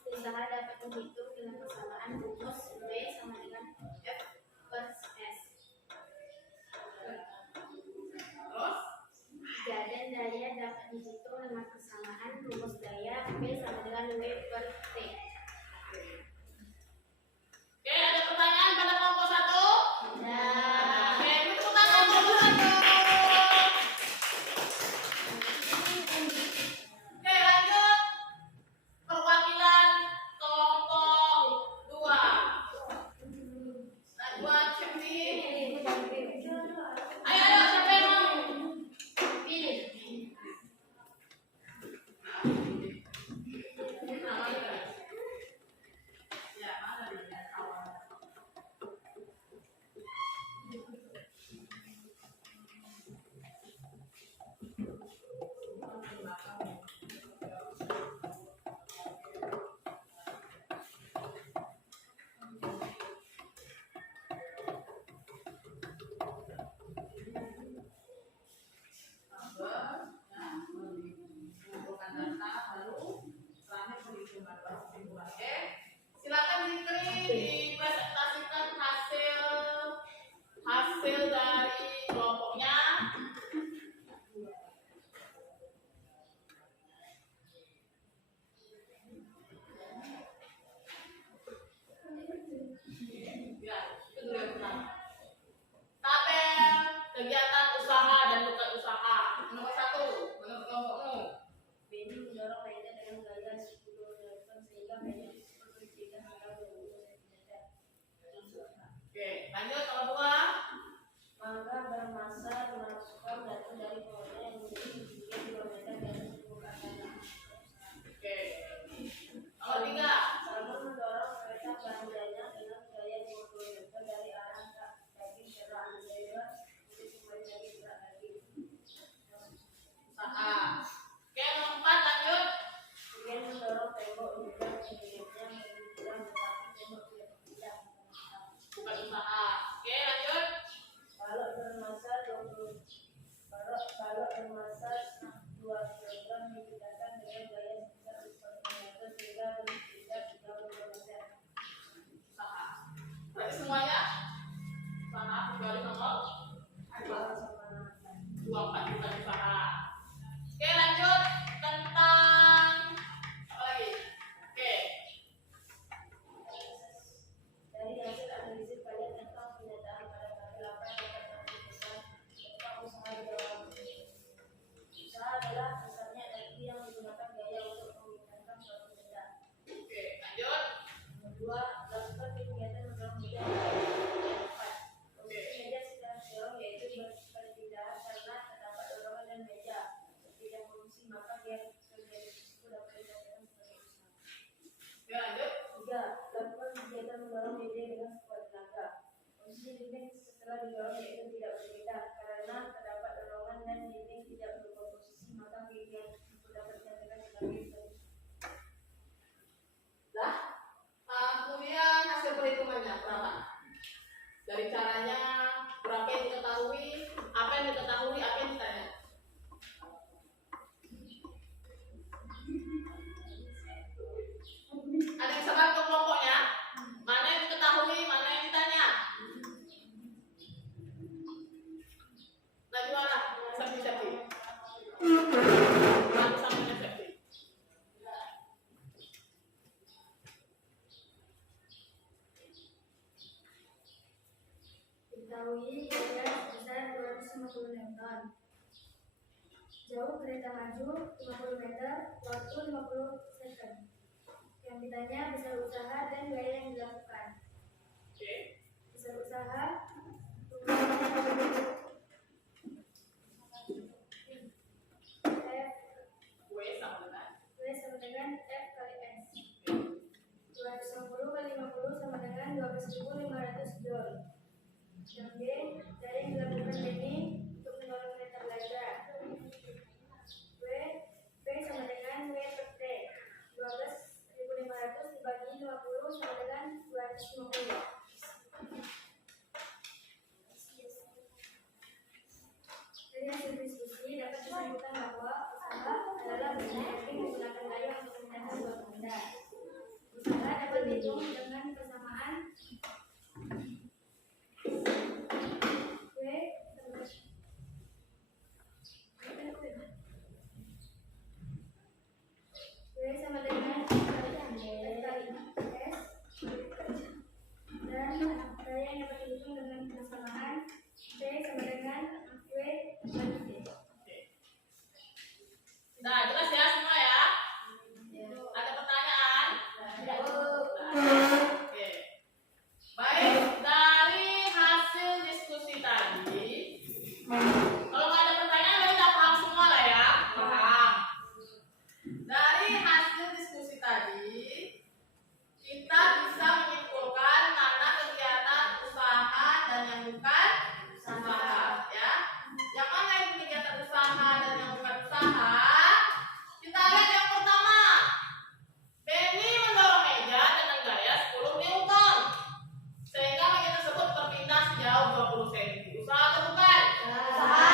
Usaha dapat dihitung dengan persamaan rumus V sama dengan F per S. terus Dan daya dapat dihitung dengan persamaan rumus daya V sama dengan W per T. Oke, ada pertanyaan pada kelompok 1? Nah, Oke, tepuk tangan kelompok 1. Oke, lanjut. Perwakilan kelompok 2. Najwa, Syafri. Ayo, siapa yang mau? pilih. Ya, mana nih? Mengumpulkan data baru terakhir perhitungan baru kesimpulan. Oke, silakan Zikri dipresentasikan hasil dari kelompoknya. Ya, itu dulu yang pertama. Tabel kegiatan usaha dan bukan usaha. Nomor 1, menurut kelompokmu. Benny mendorong meja dengan gaya 10 Newton sehingga meja tersebut Dari caranya, berapa yang diketahui, apa yang diketahui, apa yang ditanya. Ada yang sabar ke kelompoknya? Mana yang diketahui, mana yang ditanya? Nah, gimana? Sapi-sapi. Satu-satunya sapi. Diketahui gaya sebesar 250 Newton. Jauh kereta maju 50 meter, waktu 50 second. Yang ditanya besar usaha dan gaya yang dilakukan. Oke. Besar usaha W sama dengan W sama dengan F kali S. 250 kali 50 sama dengan 12.500 joule. Yang B, dari yang dilakukan ini untuk mendorong kereta belajar. V sama dengan W per T. 12.500 dibagi 50 sama dengan 250. Dari hasil diskusi dapat disimpulkan bahwa usaha adalah benda yang menggunakan gaya untuk memecahkan sebuah benda. Usaha dapat dihitung dengan persamaan W sama dengan F kali S, dan gaya yang dapat dihitung dengan persamaan T sama dengan W kali T. Nah, jelas ya semua ya? Ada pertanyaan? Oke. Baik, dari hasil diskusi tadi, kalau nggak ada pertanyaan, berarti udah paham semua lah ya? Paham. Dari hasil diskusi tadi, kita bisa menyimpulkan mana kegiatan usaha dan yang bukan usaha, ya. Yang mana yang kegiatan usaha dan yang bukan usaha? Kita lihat yang pertama. Benny mendorong meja dengan gaya 10 Newton, sehingga meja tersebut berpindah sejauh 20 cm. Usaha atau bukan? Usaha.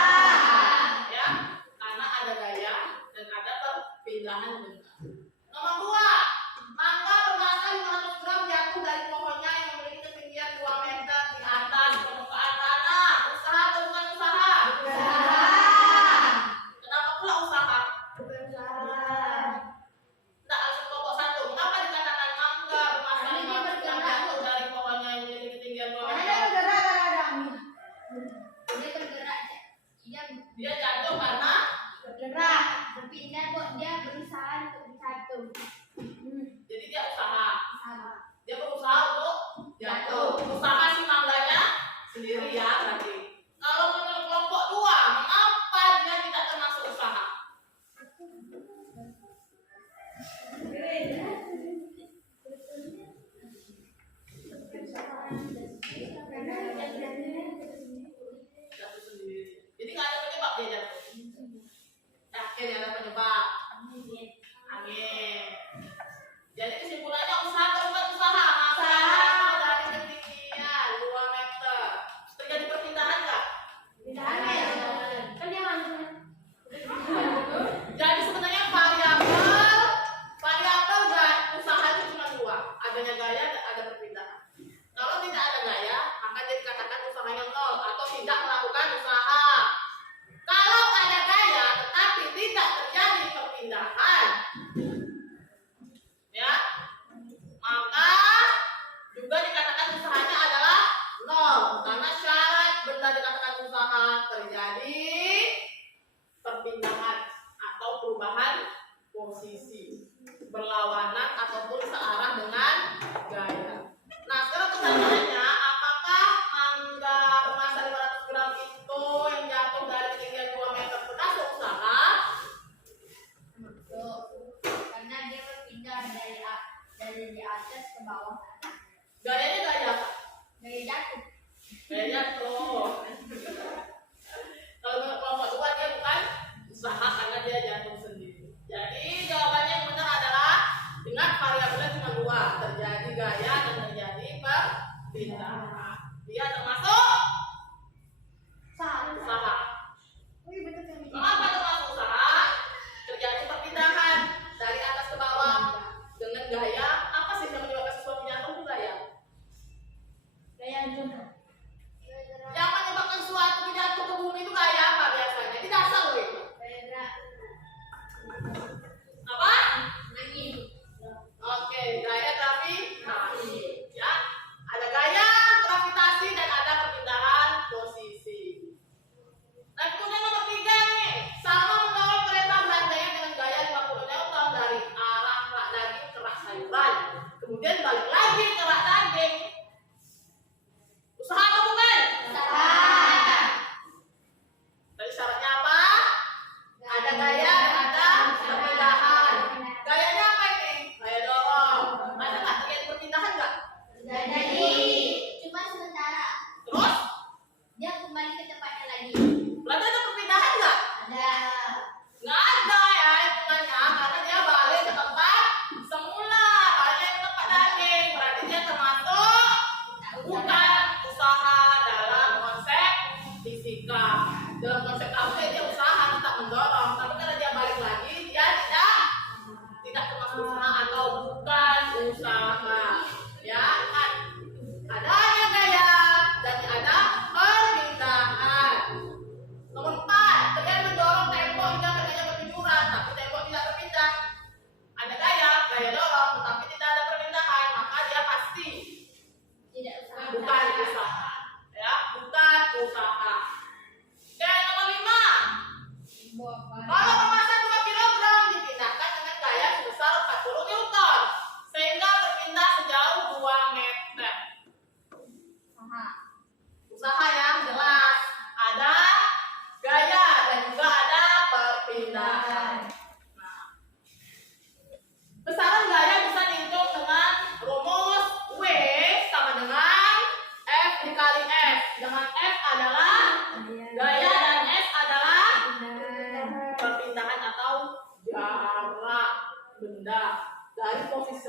Ya, karena ada gaya dan ada perpindahan benda. Nomor 2, mangga bermassa 500 gram jatuh dari pohonnya yang memiliki ketinggian 2 meter di atas permukaan tanah. Usaha atau bukan usaha? Usaha. Kenapa pula usaha? Bukan usaha. Tidak langsung kelompok 1. Mengapa dikatakan mangga bermassa 500 gram jatuh dari pohonnya yang memiliki ketinggian 2 meter? Dia jatuh karena Bergerak, berpindah, kok dia berusaha untuk bersatu. jadi dia usaha. Sama. Dia berusaha untuk jatuh. Usaha si mangganya sendiri ya berarti. Kalau menurut kelompok 2, mengapa dia tidak termasuk usaha? Jatuh sendiri. Jadi nggak ada penyebab dia jatuh. Yakin ada penyebab. Angin. Jadi kesimpulannya usaha atau bukan usaha? Masa jatuh dari ketinggian 2 meter. Terjadi perpindahan nggak? Kan dia langsung. Jadi sebenarnya variabel usaha itu cuma 2, adanya gaya dan ada perpindahan. Kalau tidak ada gaya, maka dia dikatakan usaha yang 0 atau tidak melakukan usaha. Kalau ada gaya tetapi tidak terjadi perpindahan, ya, maka juga dikatakan usahanya adalah 0 karena syarat benda dikatakan usaha terjadi perpindahan atau perubahan posisi, berlawanan ataupun searah dengan gaya. Nah, sekarang pertanyaannya, apakah mangga bermassa 500 gram itu yang jatuh dari ketinggian 2 meter termasuk usaha? Masuk. Karena dia berpindah dari di atas ke bawah. Gayanya gaya apa? Gaya jatuh. Gaya jatuh. Kalau menurut kelompok 2 dia bukan usaha karena dia jatuh sendiri. Jadi jawabannya yang benar adalah ingat variabelnya cuma 2, terjadi gaya dan terjadi perpindahan. Dia termasuk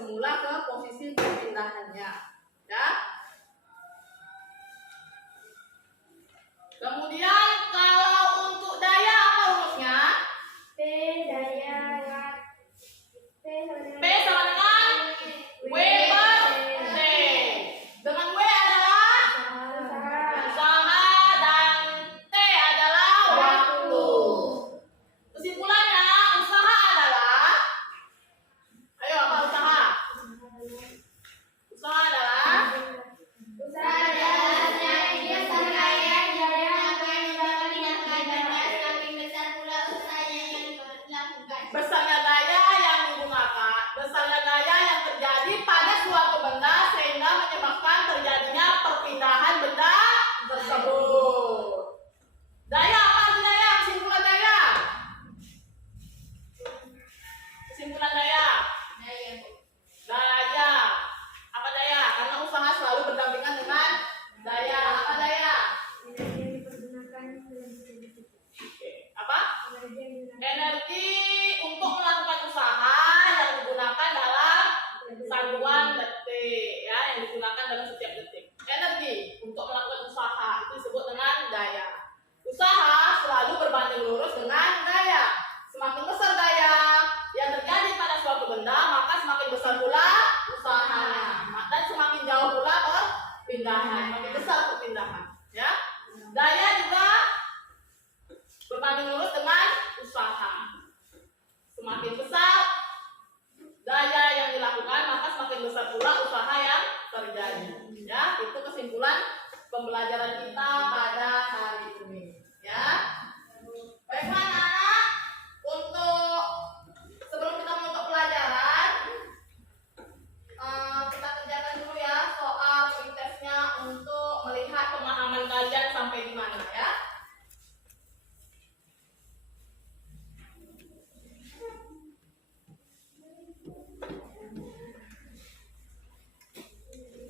semula ke posisi perpindahannya. Ya. Kemudian kalau untuk daya apa rumusnya? P daya P sama dengan W per T. Dengan W adalah usaha dan T adalah waktu. Kesimpulannya, usaha adalah, ayo apa usaha? Usaha adalah besarnya daya yang digunakan, besarnya daya yang terjadi pada suatu benda sehingga menyebabkan terjadinya perpindahan benda tersebut. Daya apa arti daya? Kesimpulan daya. Kesimpulan daya. Daya. Apa daya? Karena usaha selalu berdampingan dengan daya. Apa daya? Apa? Energi untuk melakukan usaha yang digunakan dalam satuan detik, ya, yang digunakan dalam setiap detik. Energi untuk melakukan usaha itu disebut dengan daya. Usaha selalu berbanding lurus dengan daya. Semakin besar daya yang terjadi pada suatu benda, maka semakin besar pula usahanya, dan semakin jauh pula perpindahan, makin besar perpindahan. Ya, daya juga berbanding lurus dengan usaha. Semakin besar daya yang dilakukan, maka semakin besar pula usaha yang terjadi. Ya, itu kesimpulan pembelajaran kita pada hari ini. Ya, bagaimana untuk sebelum kita menutup pelajaran, kita kerjakan dulu ya soal pretestnya untuk melihat pemahaman kalian sampai di mana ya.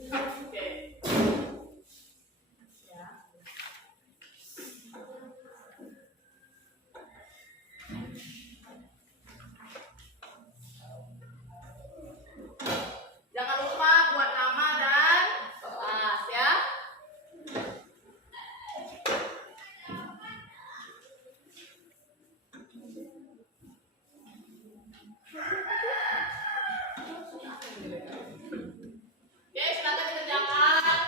Oke. Ya. Jangan lupa buat nama dan kelas ya. Oke, silakan dikerjakan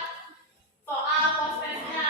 soal prosesnya.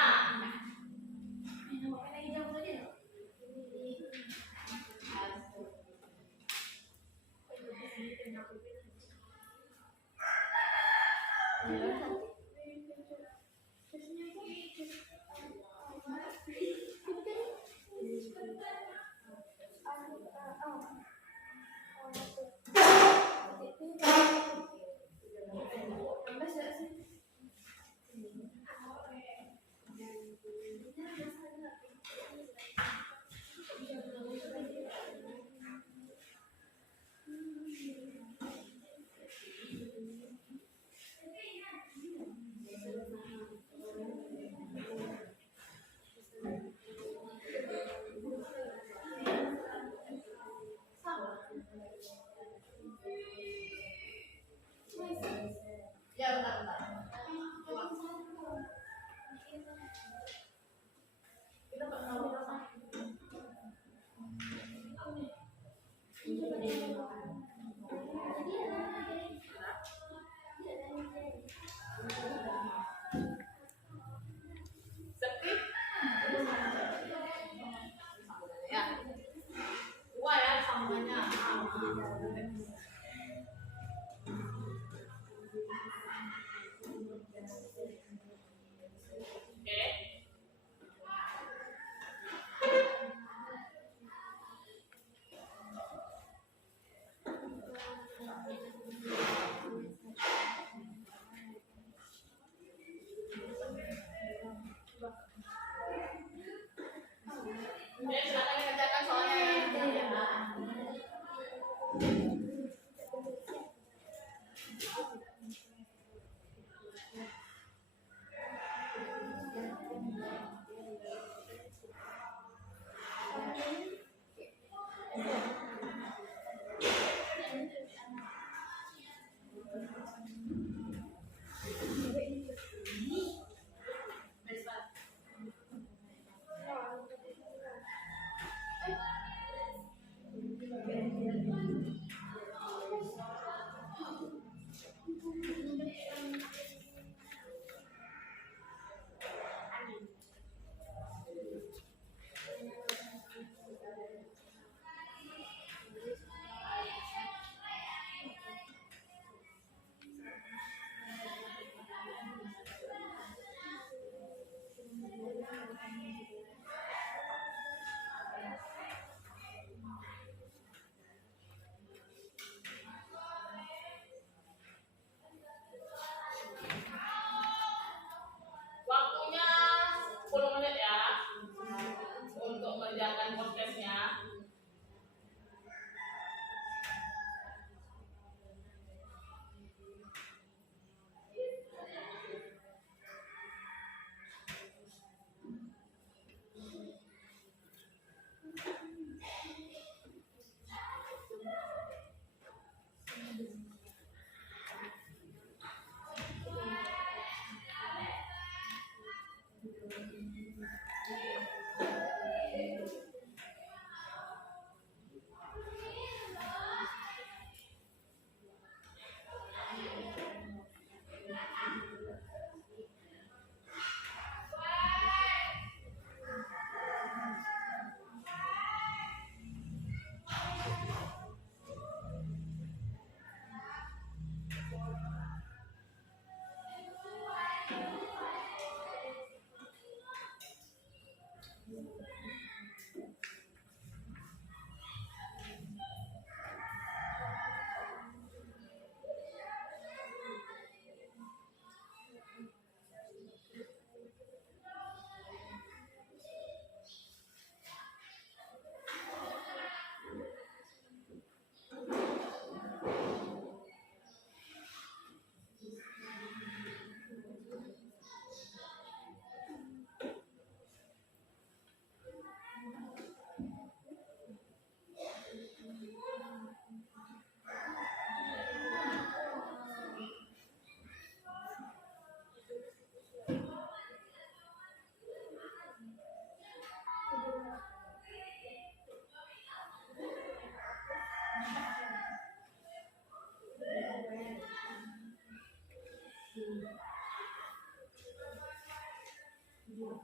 Halo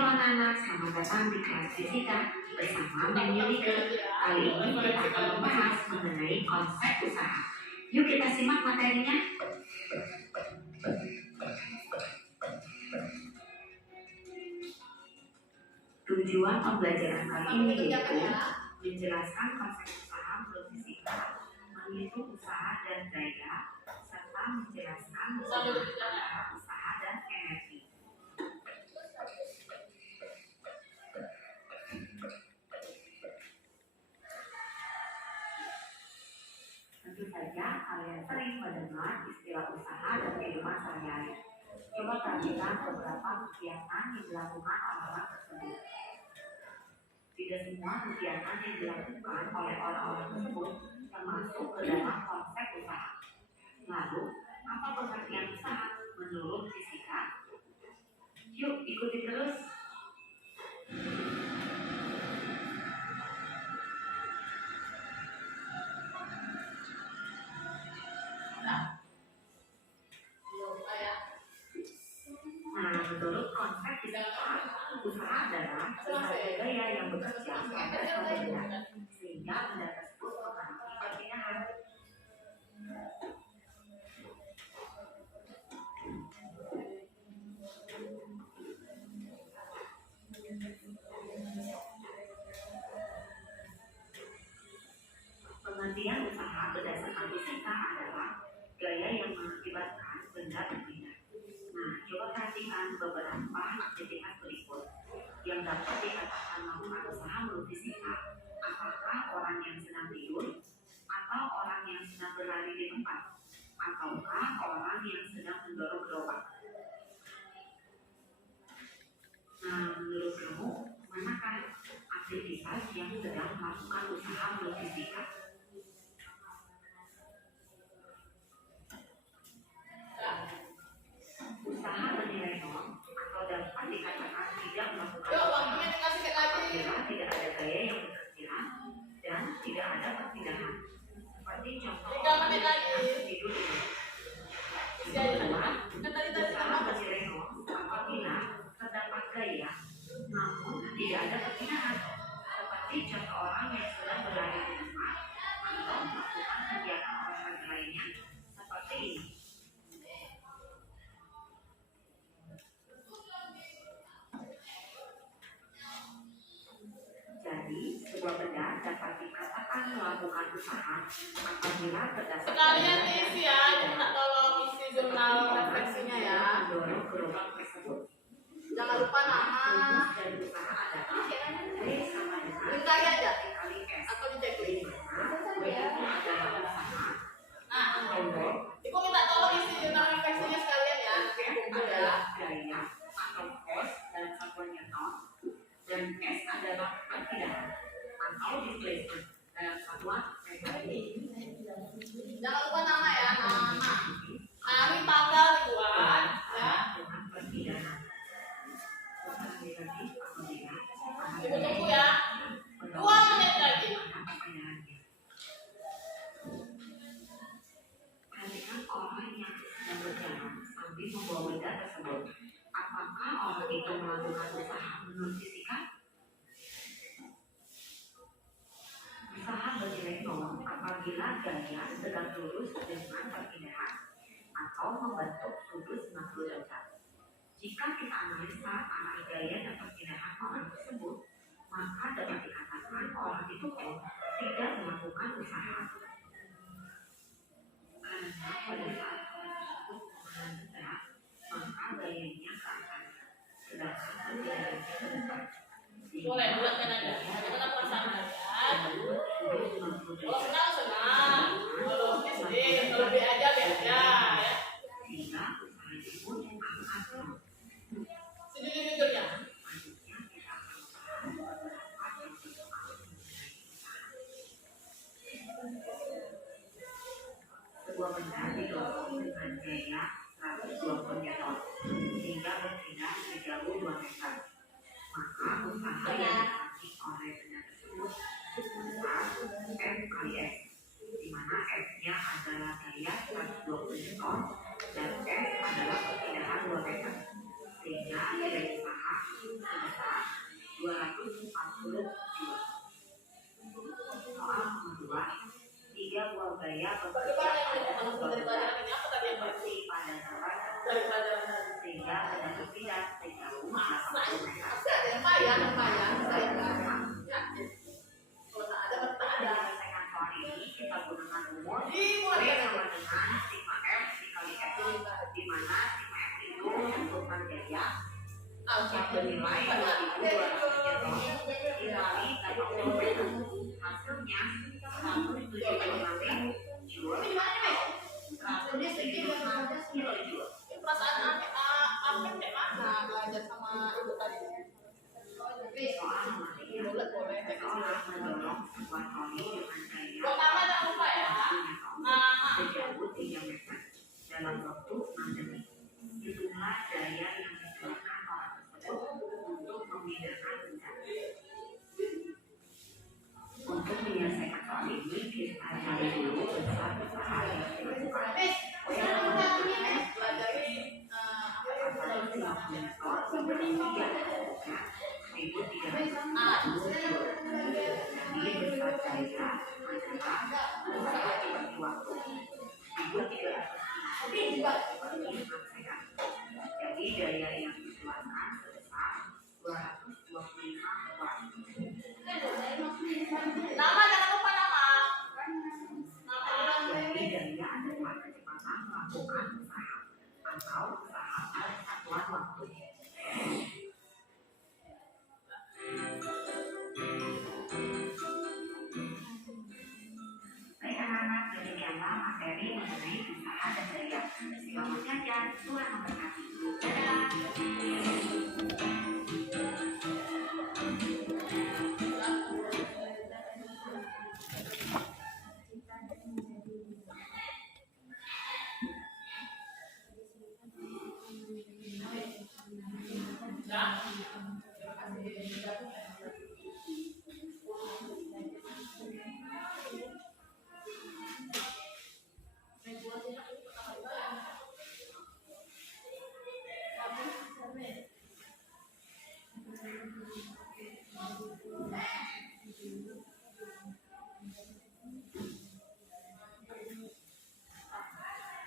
anak-anak, selamat datang di kelas fisika bersama Mbak Yulika. Kali ini kita akan membahas mengenai konsep usaha. Yuk kita simak materinya. Tujuan pembelajaran kali ini yaitu menjelaskan konsep usaha menurut fisika, menghitung usaha dan daya, serta menjelaskan hubungan antara usaha dan energi. Tentu saja kalian sering mendengar istilah usaha dan kehidupan sehari-hari. Coba perhatikan beberapa kegiatan yang dilakukan orang-orang tersebut. Tidak semua kegiatan yang dilakukan oleh orang-orang tersebut termasuk ke dalam konsep usaha. Lalu, apa pengertian usaha menurut fisika? Yuk ikuti terus. Nah, menurut konsep fisika, usaha adalah sesuatu gaya yang bekerja pada suatu benda sehingga benda tersebut mengalami perpindahan. Pengertian usaha berdasarkan fisika adalah gaya yang mengakibatkan benda berpindah. Nah, coba perhatikan beberapa aktivitas berikut yang dapat dikatakan melakukan usaha menurut fisika. Apakah orang yang sedang tidur, atau orang yang sedang berlari di tempat, ataukah orang yang sedang mendorong gerobak? Nah, menurut kamu, manakah aktivitas yang sedang melakukan usaha menurut fisika? Usaha bernilai nol atau dapat dikatakan tidak melakukan usaha apabila tidak ada gaya yang bekerja dan tidak ada perpindahan. Seperti contoh orang yang tidur ini. Yang kedua, usaha bernilai nol apabila terdapat gaya namun tidak ada perpindahan. Seperti contoh orang yang sedang berlari di tempat atau melakukan kegiatan olahraga lainnya seperti ini. Jadi, sebuah benda dapat dikatakan melakukan usaha apabila berdasarkan Sekalian isi ya, minta tolong isi jurnal refleksinya ya. mendorong gerobak tersebut. Jangan lupa nama. Rumus dari usaha adalah W sama dengan Bentar aja. kali S. Atau di checklist. W itu adalah usaha Nah, atau Ibu minta tolong isi jurnal refleksinya sekalian ya. F adalah gaya atau force dalam satuan Newton, dan S adalah perpindahan atau displacement dalam satuan meter. Jangan lupa nama ya, nama. Hari tanggal dibuat ya. Dengan perpindahan. Usaha negatif apabila Ibu tunggu ya. 2 menit lagi. perpindahannya. Perhatikan orang yang sedang berjalan sambil membawa benda tersebut. Apakah orang itu melakukan usaha menurut fisika? Usaha bernilai nol apabila gaya tegak lurus dengan perpindahan atau membentuk sudut 90 derajat. Jika kita analisa arah gaya dan perpindahan orang tersebut, maka dapat dikatakan orang itu pun tidak Boleh bulatkan aja. Gimana perasaan kalian? Kalau senang senang, kalau sedih sedih, kalau be aja be aja ya. Sehingga usahanya pun akan Sejujur-jujurnya. sebuah benda didorong dengan gaya 120 Newton sehingga berpindah sejauh 2 meter. Maka usaha yang dialami oleh benda tersebut sebesar F kali S, di mana F-nya adalah gaya 120 Newton dan S adalah perpindahan 2 meter, sehingga nilai usaha sebesar 240 jiwa. Soal nomor 2, 3 buah gaya Bagaimana yang dimaksud dari pelajaran ini? Apa tadi yang bersih pada darat dari pelajaran tadi? sehingga benda berpindah sejauh 80 meter. Masih ada yang bayar, saya nggak yakin. Kalau tak ada, tak ada. Dalam menyelesaikan soal ini kita gunakan rumus V Dimulai sama dengan sigma F dikali F, di mana sigma F itu tentukan gaya yang bernilai 2200 Newton dikali 80 meter. Hasilnya 175 joule. Ini segini Kilojoule. perasaan Apem deh mana belajar sama ibu tadi? Soal nomor 3, Boleh. seseorang mendorong sebuah troli dengan gaya Pertama jangan lupa ya. sejauh 3 meter dalam waktu 6 detik. Hitunglah daya yang dikeluarkan orang tersebut untuk memindahkan benda. Untuk menyelesaikan soal ini, kita cari dulu besar usaha yang dilakukan. Jadi daya yang dikeluarkan sebesar 225 watt. Nama jangan lupa nama. Jadi daya adalah kecepatan melakukan usaha atau usaha pada satuan waktu. Baik anak-anak, demikianlah materi mengenai usaha dan daya. Selamat belajar, Tuhan memberkati. Dadah.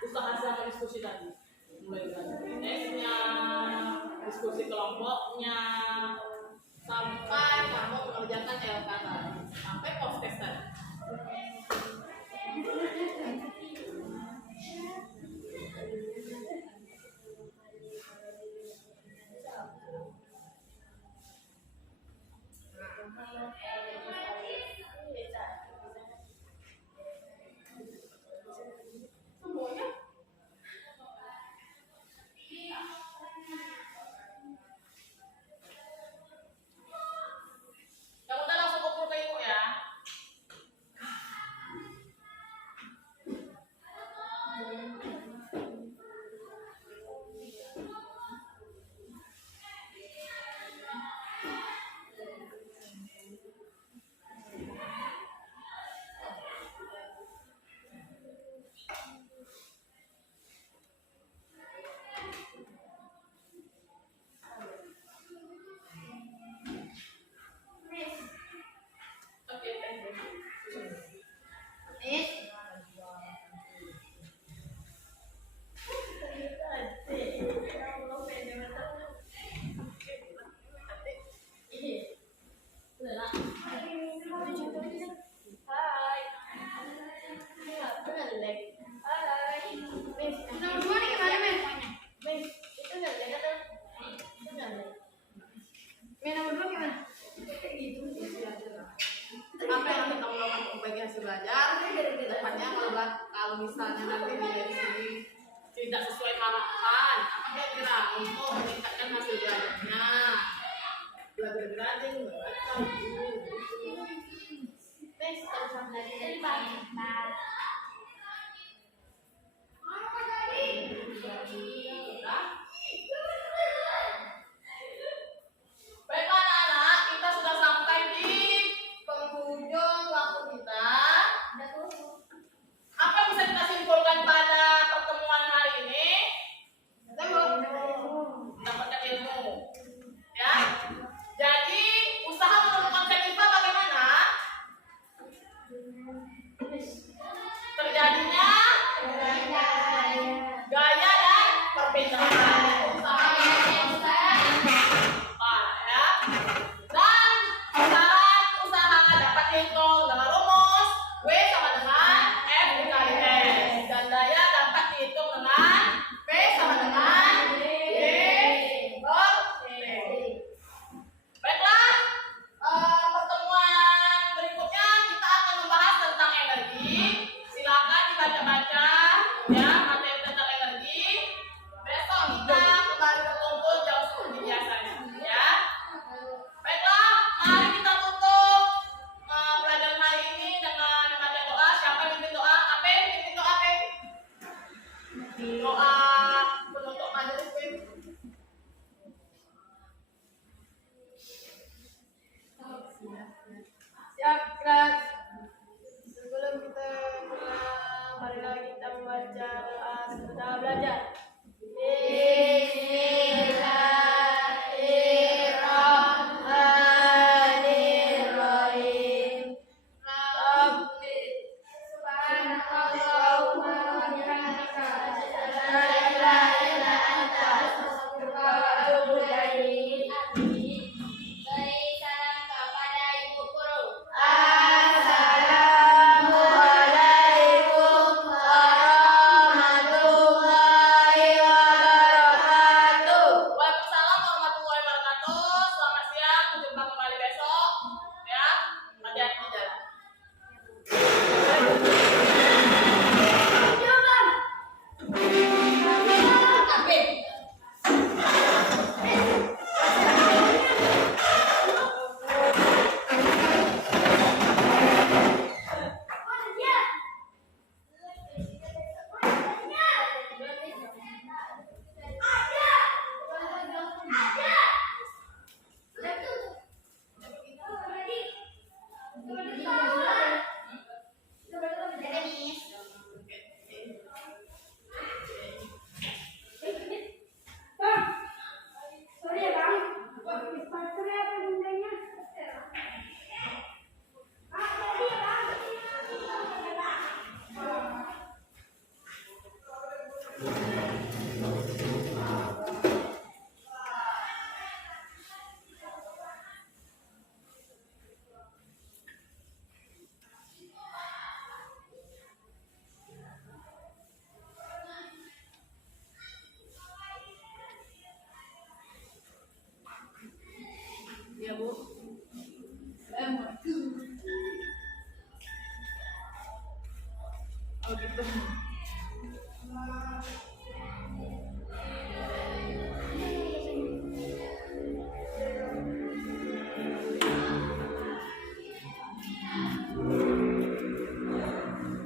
Usaha sama diskusi tadi. Mulai dari tesnya, diskusi kelompoknya, sampai kamu mengerjakan LKT, sampai post test tadi. Semuanya. Yang udah langsung kumpul ke ibu ya. Oke, Nomor 2 gimana? belajar depannya kalau misalnya nanti nilai di sini tidak sesuai harapan, apa kira-kira untuk meningkatkan hasil belajarnya? Belajar rajin, membaca buku. Terus kalau dari